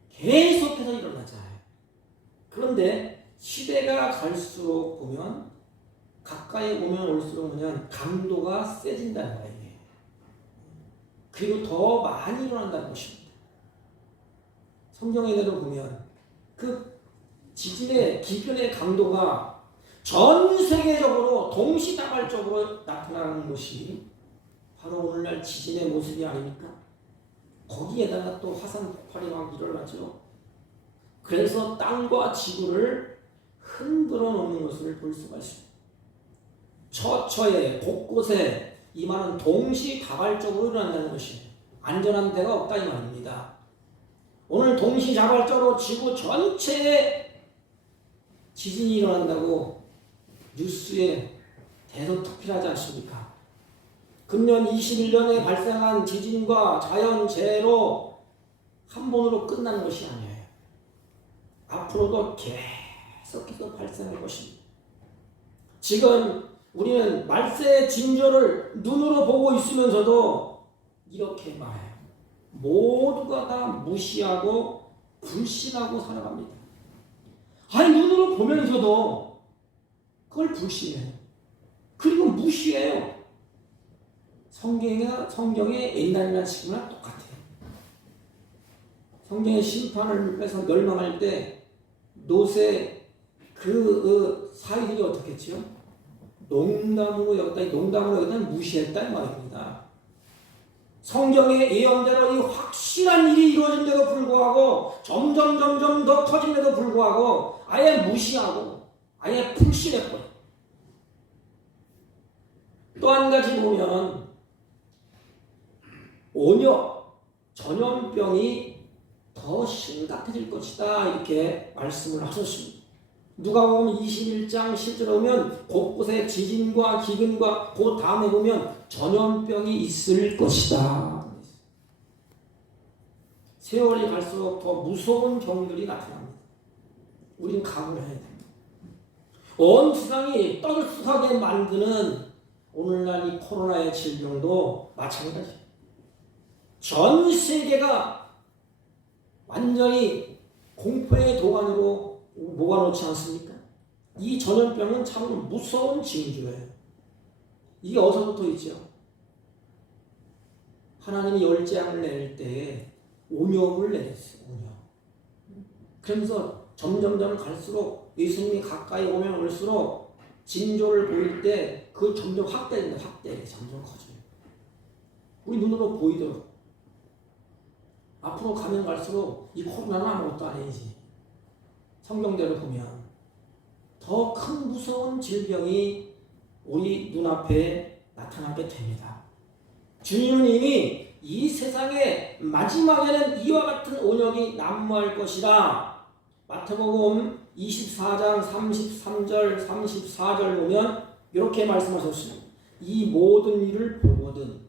계속해서 일어나잖아요. 그런데 시대가 갈수록 보면, 가까이 오면 올수록 그냥 강도가 세진다는 거예요. 그리고 더 많이 일어난다는 것입니다. 성경에도 보면 그 지진의 기근의 강도가 전 세계적으로 동시다발적으로 나타나는 것이 바로 오늘날 지진의 모습이 아닙니까? 거기에다가 또 화산 폭발이 막 일어나죠. 그래서 땅과 지구를 흔들어 놓는 것을 볼 수가 있습니다. 처처에 곳곳에 이 말은 동시다발적으로 일어난다는 것이에요. 안전한 데가 없다 이 말입니다. 오늘 동시다발적으로 지구 전체에 지진이 일어난다고 뉴스에 대서특필하지 않습니까? 금년 21년에 발생한 지진과 자연재해로 한 번으로 끝나는 것이 아니에요. 앞으로도 계속해서 발생할 것입니다. 지금 우리는 말세의 징조를 눈으로 보고 있으면서도 이렇게 말해요. 모두가 다 무시하고 불신하고 살아갑니다. 아니 눈으로 보면서도 그걸 불신해요. 그리고 무시해요. 성경의 옛날이나 지금이나 똑같아요. 성경의 심판을 빼서 멸망할 때 노세 그 사이들이 어떻게 했죠? 농담으로 여겼다 무시했다 이 말입니다. 성경의 예언대로 이 확실한 일이 이루어진데도 불구하고 점점 더 커진데도 불구하고 아예 무시하고 아예 불신해버려요. 또 한 가지 보면 전염병이 더 심각해질 것이다 이렇게 말씀을 하셨습니다. 누가복음 21장 10절에 보면 곳곳에 지진과 기근과 그 다음에 보면 전염병이 있을 것이다. 세월이 갈수록 더 무서운 병들이 나타납니다. 우린 각오를 해야 됩니다. 온 세상이 떠들썩하게 만드는 오늘날 이 코로나의 질병도 마찬가지예요. 전 세계가 완전히 공포의 도가니로 모아놓지 않습니까? 이 전염병은 참 무서운 징조예요. 이게 어디서부터 있죠? 하나님이 열재앙을 내릴 때에 온역을 내렸어요. 온역. 그러면서 점점 갈수록 예수님이 가까이 오면 올수록 징조를 보일 때 그 점점 확대됩니다. 점점 커져요. 우리 눈으로 보이도록. 앞으로 가면 갈수록 이 코로나는 아무것도 아니지. 성경대로 보면 더 큰 무서운 질병이 우리 눈앞에 나타나게 됩니다. 주님은 이미 이 세상의 마지막에는 이와 같은 온역이 난무할 것이라 마태복음 24장 33절 34절 보면 이렇게 말씀하셨습니다. 이 모든 일을 보거든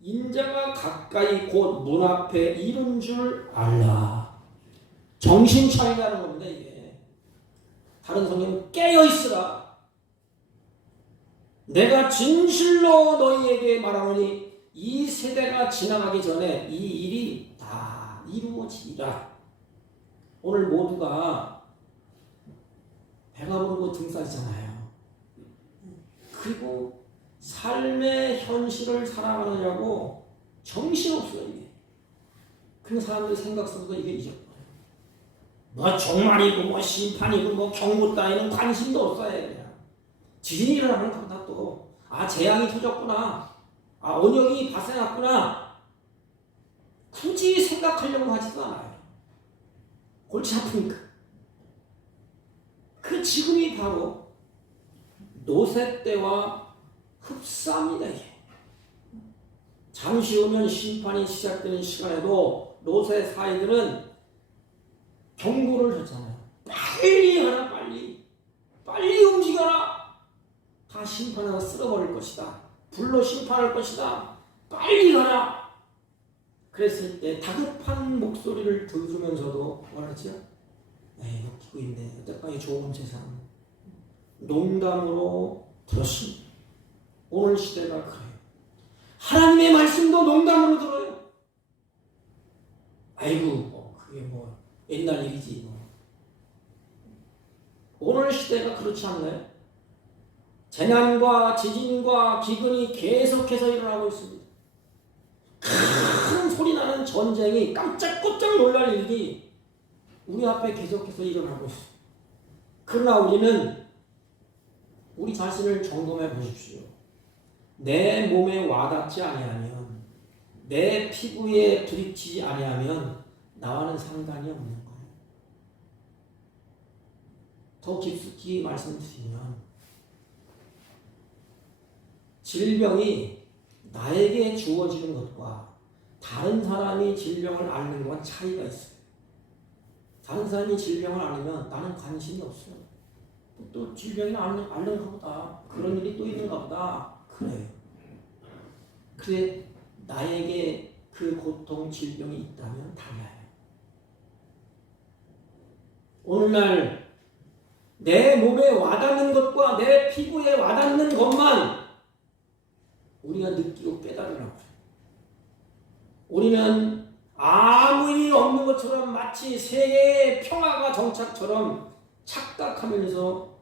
인자가 가까이 곧 문 앞에 이른 줄 알라. 정신 차리라는 겁니다. 이게 다른 성경은 깨어 있으라. 내가 진실로 너희에게 말하노니 이 세대가 지나가기 전에 이 일이 다 이루어지리라. 오늘 모두가 배가 부르고 등 싸지잖아요. 그리고 삶의 현실을 살아가느냐고 정신없어요. 이게. 그 사람들 생각 속에서 이게 잊어버려요. 뭐 종말이고 뭐 심판이고 뭐 경고 따위는 관심도 없어요. 그냥 지진이 일어나면 그다 또 재앙이 터졌구나, 온역이 발생했구나, 굳이 생각하려고 하지도 않아요. 골치 아프니까. 그 지금이 바로 노세 때와 흡사합니다. 이게. 잠시 후면 심판이 시작되는 시간에도 노세 사이들은 경고를 했잖아요. 빨리 하라, 빨리 움직여라. 다 심판하고 쓸어버릴 것이다. 불로 심판할 것이다. 빨리 가라. 그랬을 때 다급한 목소리를 들으면서도 뭐랬죠? 웃기고 있네. 여태까지 좋은 세상. 농담으로 들었습니다. 오늘 시대가 그래요. 하나님의 말씀도 농담으로 들어요. 아이고, 그게 뭐 옛날 일이지. 오늘 시대가 그렇지 않나요? 재난과 지진과 기근이 계속해서 일어나고 있습니다. 큰 소리 나는 전쟁이 깜짝깜짝 놀랄 일이 우리 앞에 계속해서 일어나고 있습니다. 그러나 우리는 우리 자신을 점검해 보십시오. 내 몸에 와닿지 아니하면, 내 피부에 부딪히지 아니하면 나와는 상관이 없는 거예요. 더 깊숙이 말씀드리면 질병이 나에게 주어지는 것과 다른 사람이 질병을 앓는 것과 차이가 있어요. 다른 사람이 질병을 앓으면 나는 관심이 없어요. 또 질병이 앓는가 보다. 그런 일이 또 있는가 보다. 그래요. 그래 나에게 그 고통, 질병이 있다면 달라요. 오늘날 내 몸에 와닿는 것과 내 피부에 와닿는 것만 우리가 느끼고 깨달으라고. 우리는 아무 일 없는 것처럼 마치 세계의 평화가 정착처럼 착각하면서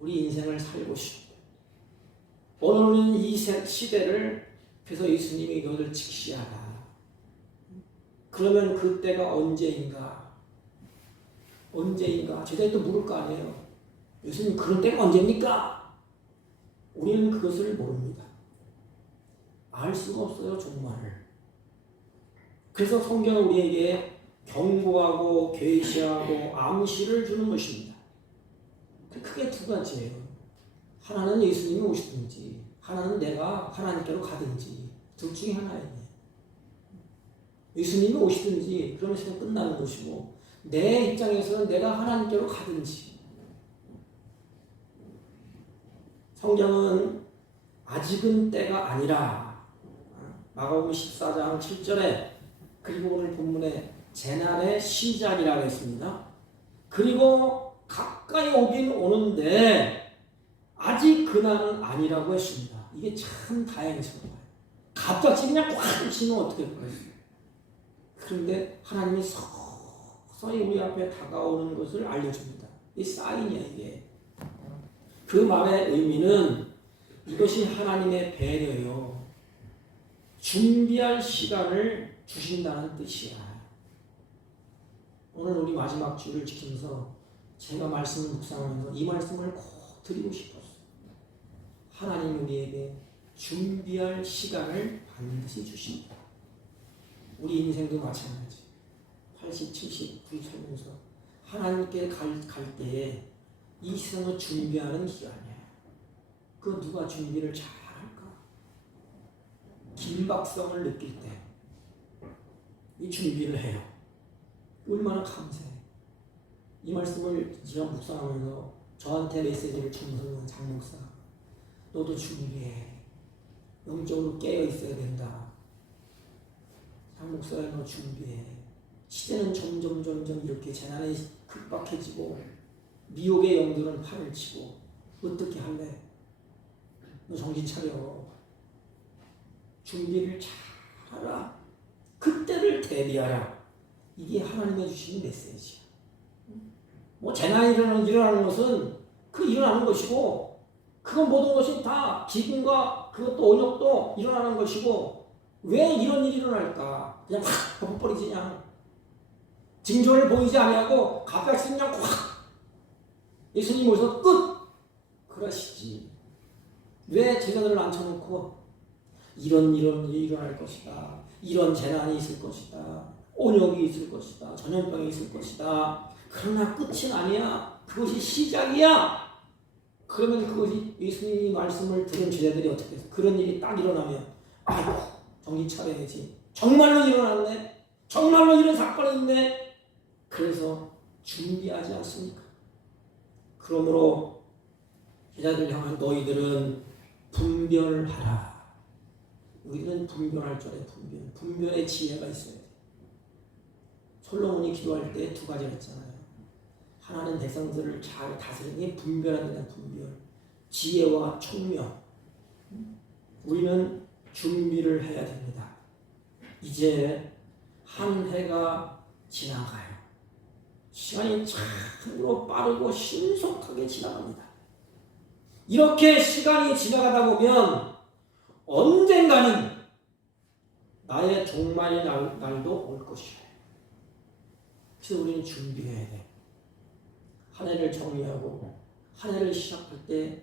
우리 인생을 살고 싶어요. 오늘은 이 시대를 그래서 예수님이 너를 직시하라. 그러면 그때가 언제인가? 제자들이 또 물을 거 아니에요. 예수님 그런 때가 언제입니까? 우리는 그것을 모릅니다. 알 수가 없어요, 정말. 그래서 성경은 우리에게 경고하고 계시하고 암시를 주는 것입니다. 크게 두 가지예요. 하나는 예수님이 오시든지, 하나는 내가 하나님께로 가든지, 둘 중에 하나예요. 예수님이 오시든지 그러면 시간 끝나는 것이고, 내 입장에서는 내가 하나님께로 가든지. 성경은 아직은 때가 아니라, 마가복음 14장 7절에, 그리고 오늘 본문에 재난의 시작이라고 했습니다. 그리고 가까이 오긴 오는데 아직 그날은 아니라고 했습니다. 이게 참 다행스러워요. 갑자기 그냥 확 치면 어떻게 그랬어요. 그런데 하나님이 서서히 우리 앞에 다가오는 것을 알려줍니다. 이 사인이야 이게. 그 말의 의미는 이것이 하나님의 배려요. 준비할 시간을 주신다는 뜻이야. 오늘 우리 마지막 주를 지키면서 제가 말씀을 묵상하면서 이 말씀을 꼭 드리고 싶었어요. 하나님 우리에게 준비할 시간을 반드시 주십니다. 우리 인생도 마찬가지. 80, 70, 90 살면서 하나님께 갈 때에 이 세상을 준비하는 기간이야. 그 누가 준비를 잘할까? 긴박성을 느낄 때 이 준비를 해요. 얼마나 감사해. 이 말씀을 제가 묵상하면서 저한테 메시지를 전송한 장목사, 너도 준비해. 영적으로 깨어 있어야 된다. 장목사야 너 준비해. 시대는 점점 이렇게 재난이 급박해지고 미혹의 영들은 팔을 치고 어떻게 할래? 너 정신 차려. 준비를 잘하라. 그때를 대비하라. 이게 하나님의 주시는 메시지야. 뭐 재난이 일어나는 것은 그 일어나는 것이고, 그건 모든 것이 다 기근과 그것도 언역도 일어나는 것이고, 왜 이런 일이 일어날까? 그냥 확 덮어버리지 그냥. 징조를 보이지 아니하고 갑자기 그냥 확 예수님 오셔서 끝! 그러시지. 왜 제자들을 앉혀놓고 이런 일이 일어날 것이다. 이런 재난이 있을 것이다. 온역이 있을 것이다. 전염병이 있을 것이다. 그러나 끝은 아니야. 그것이 시작이야. 그러면 그것이 예수님이 말씀을 들은 제자들이 어떻게 해서 그런 일이 딱 일어나면 아이고 정신 차려야지. 정말로 일어났네. 정말로 이런 사건이 있네. 그래서 준비하지 않습니까? 그러므로 제자들 향한 너희들은 분별하라. 우리는 분별할 줄 알아요. 분별의 지혜가 있어야 돼. 솔로몬이 기도할 때 두 가지 했잖아요. 하나는 백성들을 잘 다스리니 분별하는 분별, 지혜와 총명. 우리는 준비를 해야 됩니다. 이제 한 해가 지나가요. 시간이 참으로 빠르고 신속하게 지나갑니다. 이렇게 시간이 지나가다 보면 언젠가는 나의 종말의 날도 올 것이에요. 그래서 우리는 준비해야 돼. 한 해를 정리하고 한 해를 시작할 때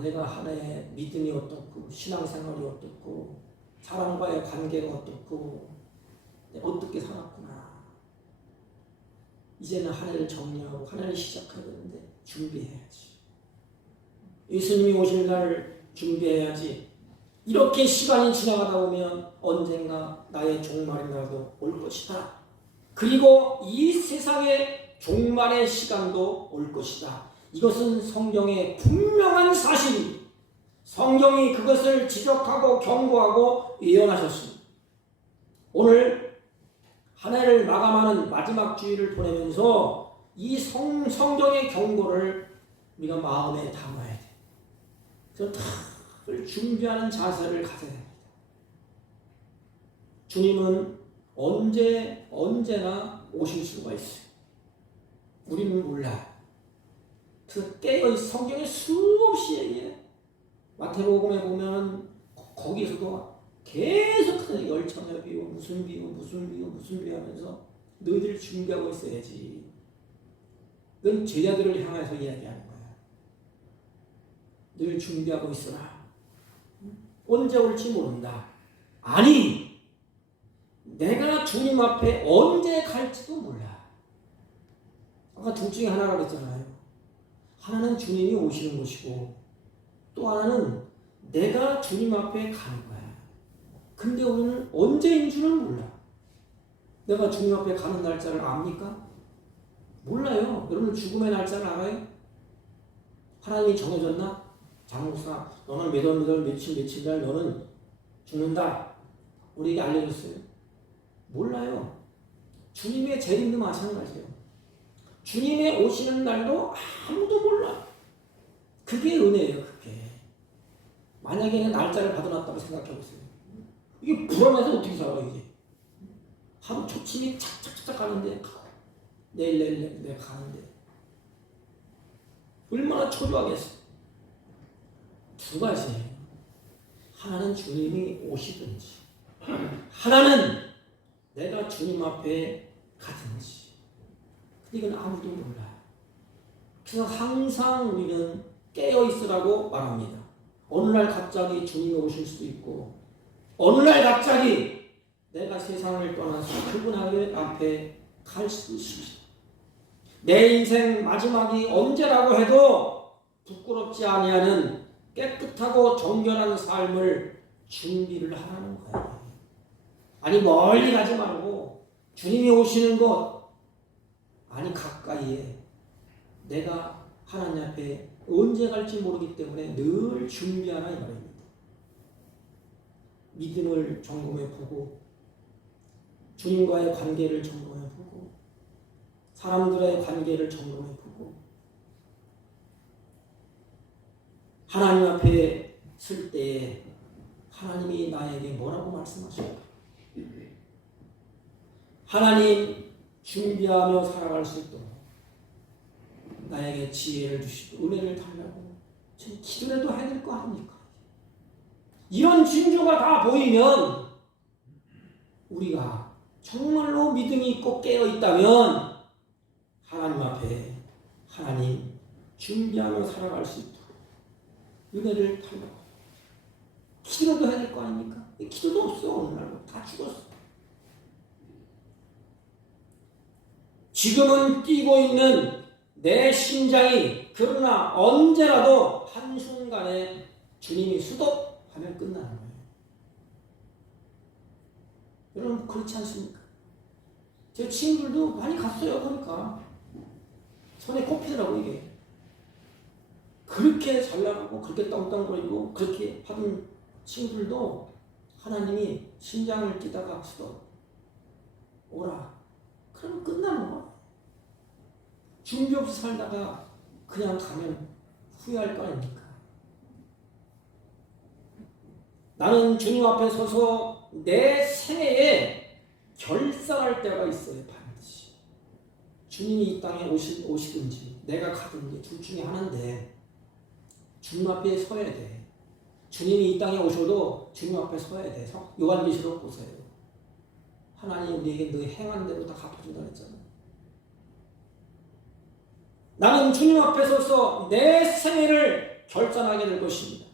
내가 한 해의 믿음이 어떻고 신앙생활이 어떻고 사람과의 관계가 어떻고 어떻게 살았구나. 이제는 한 해를 정리하고 한 해를 시작해야 되는데 준비해야지. 예수님이 오실 날 준비해야지. 이렇게 시간이 지나가다 보면 언젠가 나의 종말이라도 올 것이다. 그리고 이 세상의 종말의 시간도 올 것이다. 이것은 성경의 분명한 사실입니다. 성경이 그것을 지적하고 경고하고 예언하셨습니다. 오늘 한 해를 마감하는 마지막 주일을 보내면서 이 성경의 경고를 우리가 마음에 담아야 돼. 그래서 다 준비하는 자세를 가져야 합니다. 주님은 언제나 오실 수가 있어요. 우리는 몰라요. 그래서 깨어있 성경에 수없이 얘기해요. 마태복음에 보면 거기서도 계속 열처녀 비유, 무슨 비유 하면서 너희들 준비하고 있어야지. 그건 제자들을 향해서 이야기하는 거야. 늘 준비하고 있어라. 언제 올지 모른다. 아니, 내가 주님 앞에 언제 갈지도 몰라. 아까 둘 중에 하나라고 했잖아요. 하나는 주님이 오시는 것이고 또 하나는 내가 주님 앞에 가는 거야. 근데 우리는 언제인 줄은 몰라. 내가 주님 앞에 가는 날짜를 압니까? 몰라요. 여러분 죽음의 날짜를 알아요? 하나님이 정해졌나? 장목사, 너는 몇 월 며칠 날 너는 죽는다. 우리에게 알려줬어요? 몰라요. 주님의 재림도 마찬가지예요. 주님의 오시는 날도 아무도 몰라. 그게 은혜예요. 그게. 만약에 날짜를 받아놨다고 생각해보세요. 이게 불안해서 어떻게 살아요 이게. 하루 초침이 착착착 가는데 내일 내가 가는데 얼마나 초조하겠어. 두 가지예요. 하나는 주님이 오시든지 하나는 내가 주님 앞에 가든지. 근데 이건 아무도 몰라요. 그래서 항상 우리는 깨어있으라고 말합니다. 어느 날 갑자기 주님이 오실 수도 있고 어느 날 갑자기 내가 세상을 떠나서 그분 앞에 갈 수도 있습니다. 내 인생 마지막이 언제라고 해도 부끄럽지 아니하는 깨끗하고 정결한 삶을 준비를 하라는 거예요. 아니 멀리 가지 말고 주님이 오시는 곳 아니 가까이에 내가 하나님 앞에 언제 갈지 모르기 때문에 늘 준비하라 이 말입니다. 믿음을 점검해 보고 주님과의 관계를 점검해 보고 사람들의 관계를 점검해 보고 하나님 앞에 설 때에 하나님이 나에게 뭐라고 말씀하실까? 하나님 준비하며 살아갈 수 있도록 나에게 지혜를 주시고 은혜를 달라고 지금 기도라도 해야 될 거 아닙니까? 이런 징조가 다 보이면 우리가 정말로 믿음이 있고 깨어있다면 하나님 앞에 하나님 준비하며 살아갈 수 있도록 은혜를 달라고 기도라도 해야 될 거 아닙니까? 기도도 없어. 오늘날로 다 죽었어. 지금은 뛰고 있는 내 심장이 그러나 언제라도 한순간에 주님이 수독하면 끝나는 거예요. 여러분 그렇지 않습니까? 제 친구들도 많이 갔어요. 보니까 손에 꼽히더라고 이게. 그렇게 잘 나가고 그렇게 떵떵거리고 그렇게 하던 친구들도 하나님이 심장을 뛰다가 수독 오라. 그럼 끝나는 거야. 준비 없이 살다가 그냥 가면 후회할 거 아닙니까? 나는 주님 앞에 서서 내 생애에 결산할 때가 있어요. 반드시. 주님이 이 땅에 오시든지 내가 가든지 둘 중에 하나인데 주님 앞에 서야 돼. 주님이 이 땅에 오셔도 주님 앞에 서야 돼. 요한계시록 보세요. 하나님 우리에게 너희 행한 대로 다 갚아준다 그랬잖아요. 나는 주님 앞에 서서 내 생애를 결산하게 될 것입니다.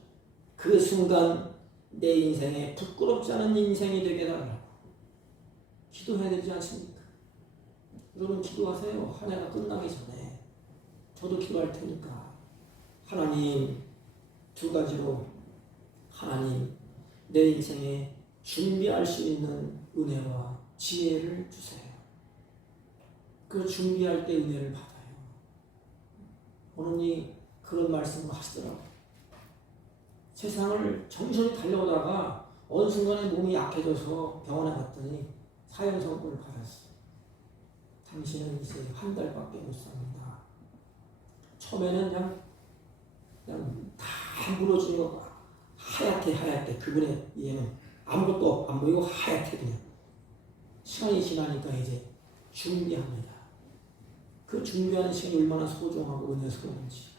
그 순간 내 인생에 부끄럽지 않은 인생이 되게 달라고 기도해야 되지 않습니까? 여러분 기도하세요. 한 해가 끝나기 전에. 저도 기도할 테니까. 하나님 두 가지로 하나님 내 인생에 준비할 수 있는 은혜와 지혜를 주세요. 그 준비할 때 은혜를 받아요. 어른이 그런 말씀을 하시더라고요. 세상을 정신이 달려오다가 어느 순간에 몸이 약해져서 병원에 갔더니 사형 선고를 받았어요. 당신은 이제 한 달밖에 못 삽니다. 처음에는 그냥 다 무너진 거 하얗게 그분의 얘는 아무것도 안 보이고 하얗게 그냥. 시간이 지나니까 이제 준비합니다. 그 준비하는 시간이 얼마나 소중하고 은혜스러운지.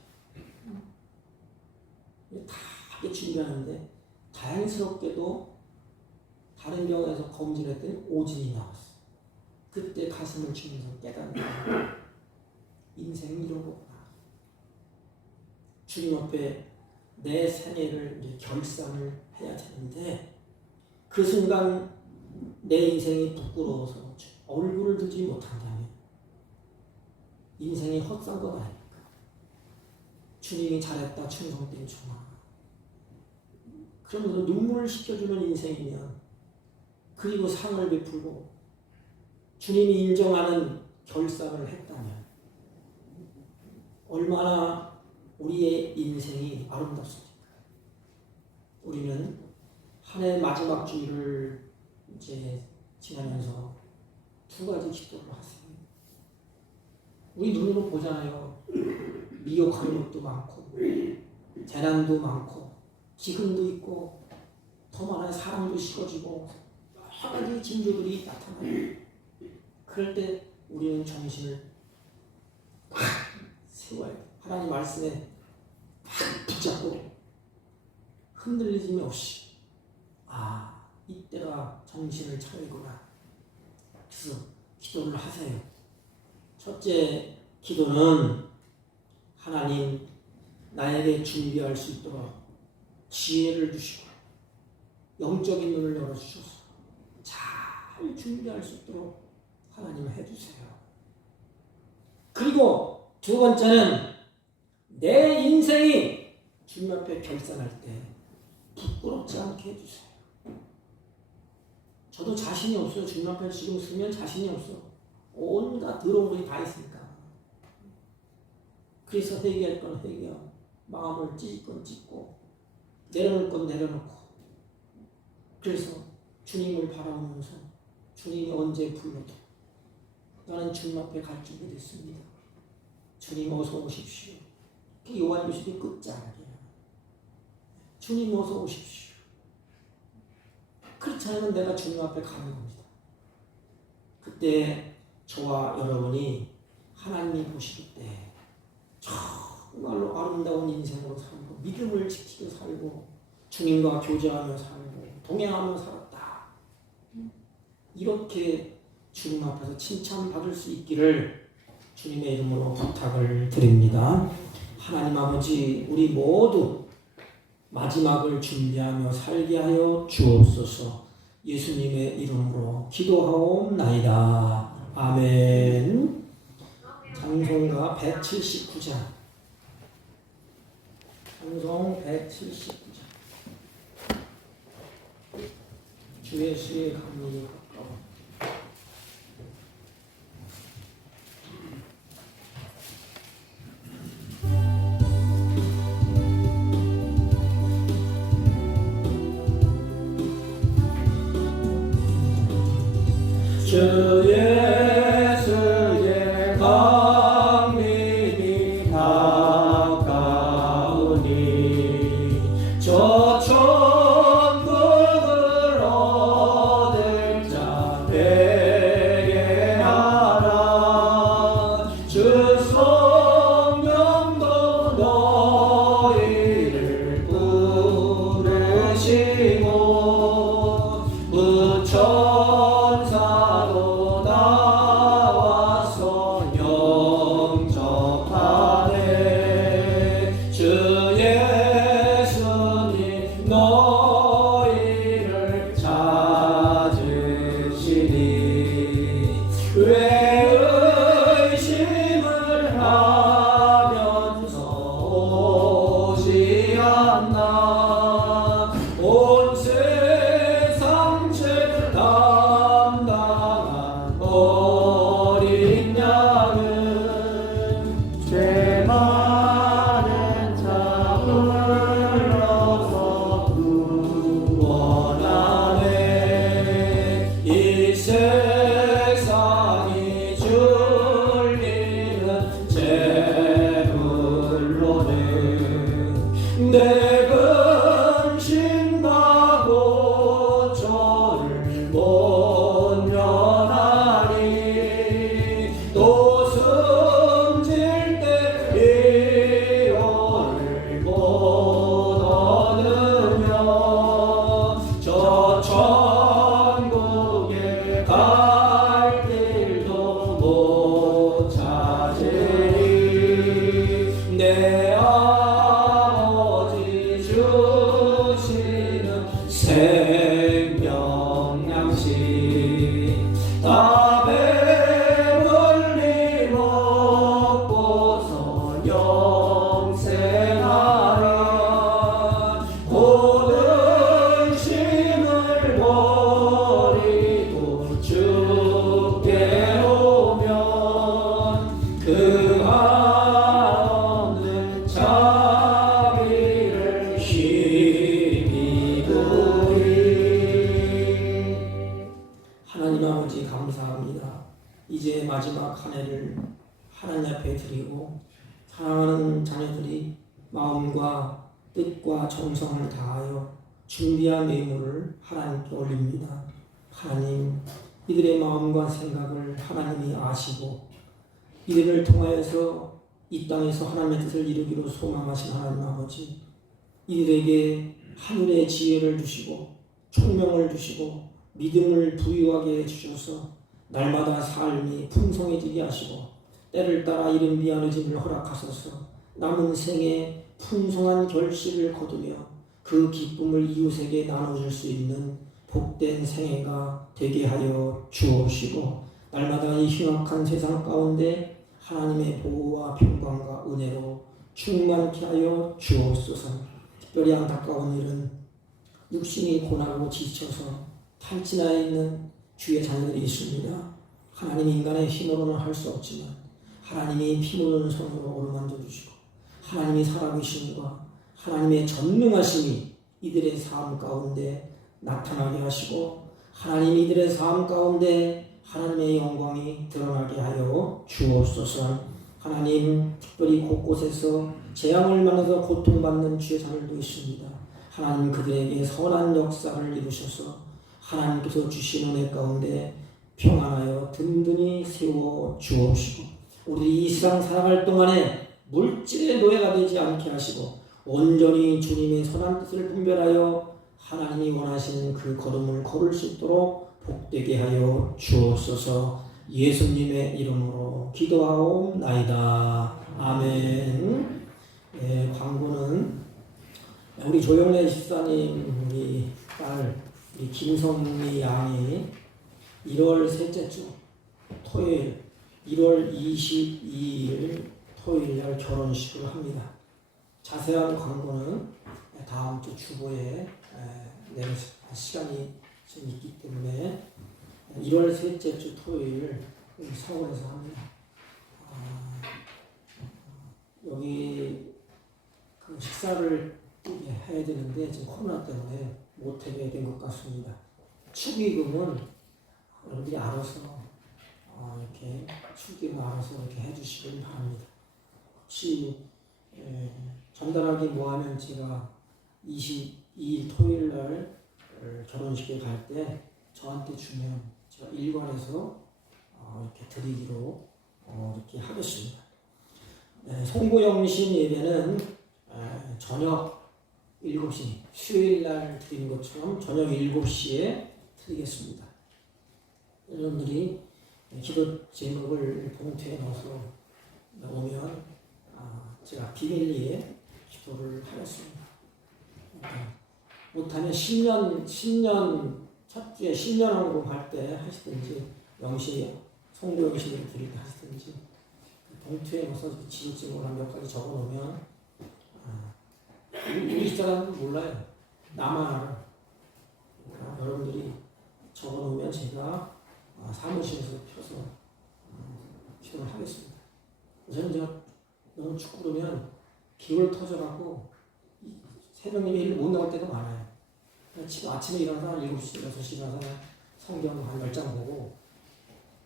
다 하게 준비하는데 다행스럽게도 다른 병원에서 검진했더니 오진이 나왔어요. 그때 가슴을 치면서 깨닫는 인생이 이런 거구나. 주님 앞에 내 생애를 이제 결산을 해야 되는데 그 순간 내 인생이 부끄러워서 얼굴을 들지 못한다면 인생이 헛산 건 아닙니까? 주님이 잘했다 충성된 주나 그러면서 눈물을 식혀주는 인생이면 그리고 상을 베풀고 주님이 인정하는 결산을 했다면 얼마나 우리의 인생이 아름답습니까? 우리는 한 해 마지막 주일을 이제 지나면서 두 가지 기도를 하세요. 우리 눈으로 보잖아요. 미혹하는 것도 많고 재난도 많고 기근도 있고 더 많은 사랑도 식어지고 여러 가지 징조들이 나타나요. 그럴 때 우리는 정신을 딱 세워야 돼요. 하나님 말씀에 딱 붙잡고 흔들리짐이 없이 이때가 정신을 차리구나. 그래서 기도를 하세요. 첫째 기도는 하나님 나에게 준비할 수 있도록 지혜를 주시고 영적인 눈을 열어주셔서 잘 준비할 수 있도록 하나님 해주세요. 그리고 두 번째는 내 인생이 주님 앞에 결산할 때 부끄럽지 않게 해주세요. 저도 자신이 없어요. 주님 앞에 지금 쓰면 자신이 없어. 온갖 더러운 것이 다 있으니까. 그래서 회개할 건 회개하고 마음을 찢을 건 찢고 내려놓을 건 내려놓고 그래서 주님을 바라보면서 주님이 언제 불러도 나는 주님 앞에 갈 준비 됐습니다. 주님 어서 오십시오. 요한계시록 끝자락이야. 주님 어서 오십시오. 그렇지 않으면 내가 주님 앞에 가는 겁니다. 그때 저와 여러분이 하나님 보실 때 정말로 아름다운 인생으로 살고 믿음을 지키고 살고 주님과 교제하며 살고 동행하며 살았다. 이렇게 주님 앞에서 칭찬받을 수 있기를 주님의 이름으로 부탁을 드립니다. 하나님 아버지 우리 모두 마지막을 준비하며 살게 하여 주옵소서. 예수님의 이름으로 기도하옵나이다. 아멘. 찬송가 179장. 찬송 179장. 주 예수의 강림이 가까워. 주 예수의 강림이 가까우니 저 천국을 얻을 자 되게 하라. 주 성령도 너희를 부르시고 천사도 다 세상이 줄이는 재물로는 내 근심하고 저를 못 면하니 또 숨질 때 이혼을 못 얻으며 저 천국에 갈 길도 못 찾으니 내 아버지 주시는 생명 양식 다 배불리 먹고서 영생하라 모든 짐을 버리고 주께 오면 그 없는 자비를 힘입으리. 하나님 아버지 감사합니다. 이제 마지막 한 해를 하나님 앞에 드리고 사랑하는 자녀들이 마음과 뜻과 정성을 다하여 준비한 예물을 하나님께 올립니다. 하나님, 이들의 마음과 생각을 하나님이 아시고 이들을 통하여서 이 땅에서 하나님의 뜻을 이루기로 소망하신 하나님 아버지, 이들에게 하늘의 지혜를 주시고 총명을 주시고 믿음을 부유하게 해주셔서 날마다 삶이 풍성해지게 하시고 때를 따라 이른 미안해짐을 허락하소서 남은 생에 풍성한 결실을 거두며 그 기쁨을 이웃에게 나눠줄 수 있는 복된 생애가 되게 하여 주옵시고 날마다 이 흉악한 세상 가운데 하나님의 보호와 평강과 은혜로 충만케 하여 주옵소서. 특별히 안타까운 일은 육신이 고나고 지쳐서 탈진하에 있는 주의 자녀들이 있습니다. 하나님 인간의 힘으로는 할 수 없지만 하나님이 피 묻은 손으로 어루만져 주시고 하나님이 살아계심과 하나님의 전능하심이 이들의 삶 가운데 나타나게 하시고 하나님이 이들의 삶 가운데 하나님의 영광이 드러나게 하여 주옵소서. 하나님, 특별히 곳곳에서 재앙을 만나서 고통받는 주의 자녀들도 있습니다. 하나님, 그들에게 선한 역사를 이루셔서 하나님께서 주신 은혜 가운데 평안하여 든든히 세워 주옵시고 우리 이 세상 살아갈 동안에 물질의 노예가 되지 않게 하시고 온전히 주님의 선한 뜻을 분별하여 하나님이 원하시는 그 걸음을 걸을 수 있도록 복되게 하여 주옵소서. 예수님의 이름으로 기도하옵나이다. 아멘. 광고는 우리 조영래 집사님 우리 딸 우리 김성미 양이 1월 셋째 주 토요일 1월 22일 토요일 날 결혼식을 합니다. 자세한 광고는 다음 주 주보에 낼 시간이 좀 있기 때문에 1월 셋째 주 토요일 서울에서 합니다. 여기 그 식사를 해야 되는데 지금 코로나 때문에 못하게 된 것 같습니다. 축의금은 여러분들이 알아서 이렇게 축의금 알아서 이렇게 해주시길 바랍니다. 혹시 전달하기 뭐하면 제가 22일 토요일 날 결혼식에 갈 때 저한테 주면 제가 일관해서 이렇게 드리기로 이렇게 하겠습니다. 송구영신 예배는 저녁 7시 수요일 날 드리는 것처럼 저녁 7시에 드리겠습니다. 여러분들이 기도 제목을 봉투에 넣어서 오면 제가 비밀리에 기도를 하겠습니다. 못하면 신년 첫 주에 신년왕국 할 때 하시든지 영시 송도 영시를 드릴 때 하시든지 봉투에 넣어서 지도증을 한 몇 가지 적어놓으면 우리 집사람은 몰라요. 나만 알아. 그러니까 여러분들이 적어놓으면 제가 사무실에서 펴서 기도를 하겠습니다. 저는 제가 너무 축구 그러면 기울 터져갖고 새벽 예배 못 나올 때가 많아요. 지금 아침에 일어나서 7시, 6시 일어나서 성경 한 10장 보고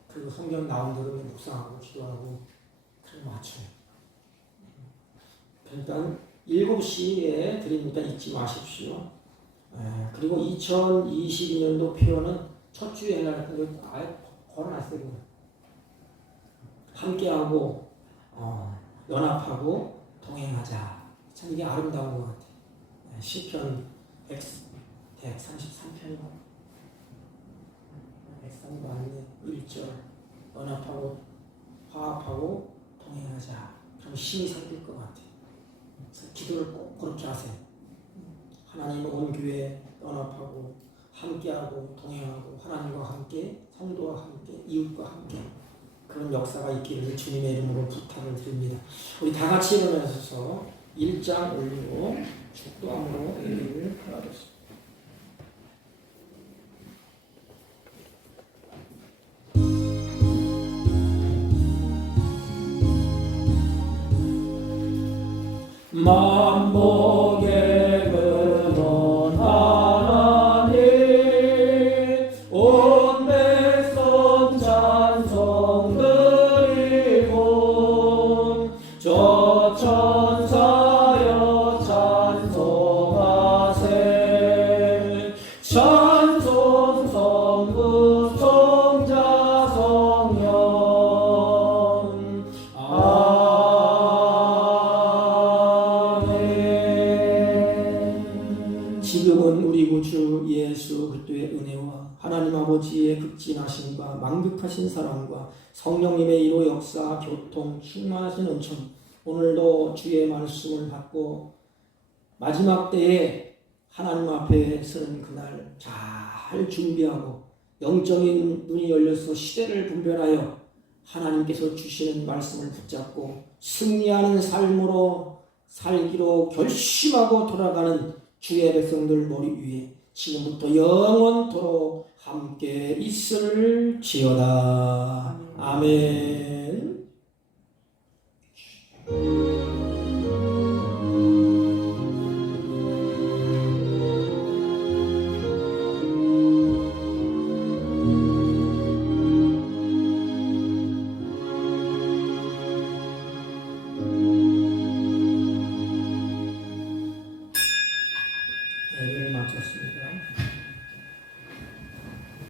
그리고 성경 나온 대로 묵상하고 기도하고 그리고 맞춰요. 그러니까 7시에 드립니다. 잊지 마십시오. 그리고 2022년도 표현은 첫 주에 해놨던 거 아예 걸어놨어요. 함께하고 연합하고 동행하자. 참 이게 아름다운 것 같아요. 시편 133편이고 103도 아니네. 1절 연합하고 화합하고 동행하자. 그럼 힘이 생길 것 같아요. 그래서 기도를 꼭 그렇게 하세요. 하나님 온 교회 연합하고 함께하고 동행하고 하나님과 함께 성도와 함께 이웃과 함께 그런 역사가 있기를 주님의 이름으로 부탁을 드립니다. 우리 다 같이 일어나셔서 1장 올리고 축도함으로 예배를 하겠습니다. 만복의 근원 하나님 온 백성 찬송 드리고 저 천사여 찬송하세 찬송 성부 성자 성령 지금은 우리 구주 예수 그리스도의 은혜와 하나님 아버지의 극진하심과 만극하신 사랑과 성령님의 이로 역사 교통 충만하신 은총 오늘도 주의 말씀을 받고 마지막 때에 하나님 앞에 서는 그날 잘 준비하고 영적인 눈이 열려서 시대를 분별하여 하나님께서 주시는 말씀을 붙잡고 승리하는 삶으로 살기로 결심하고 돌아가는 주의 백성들 머리 위에 지금부터 영원토록 함께 있을지어다. 아멘. 예배를 마쳤습니다.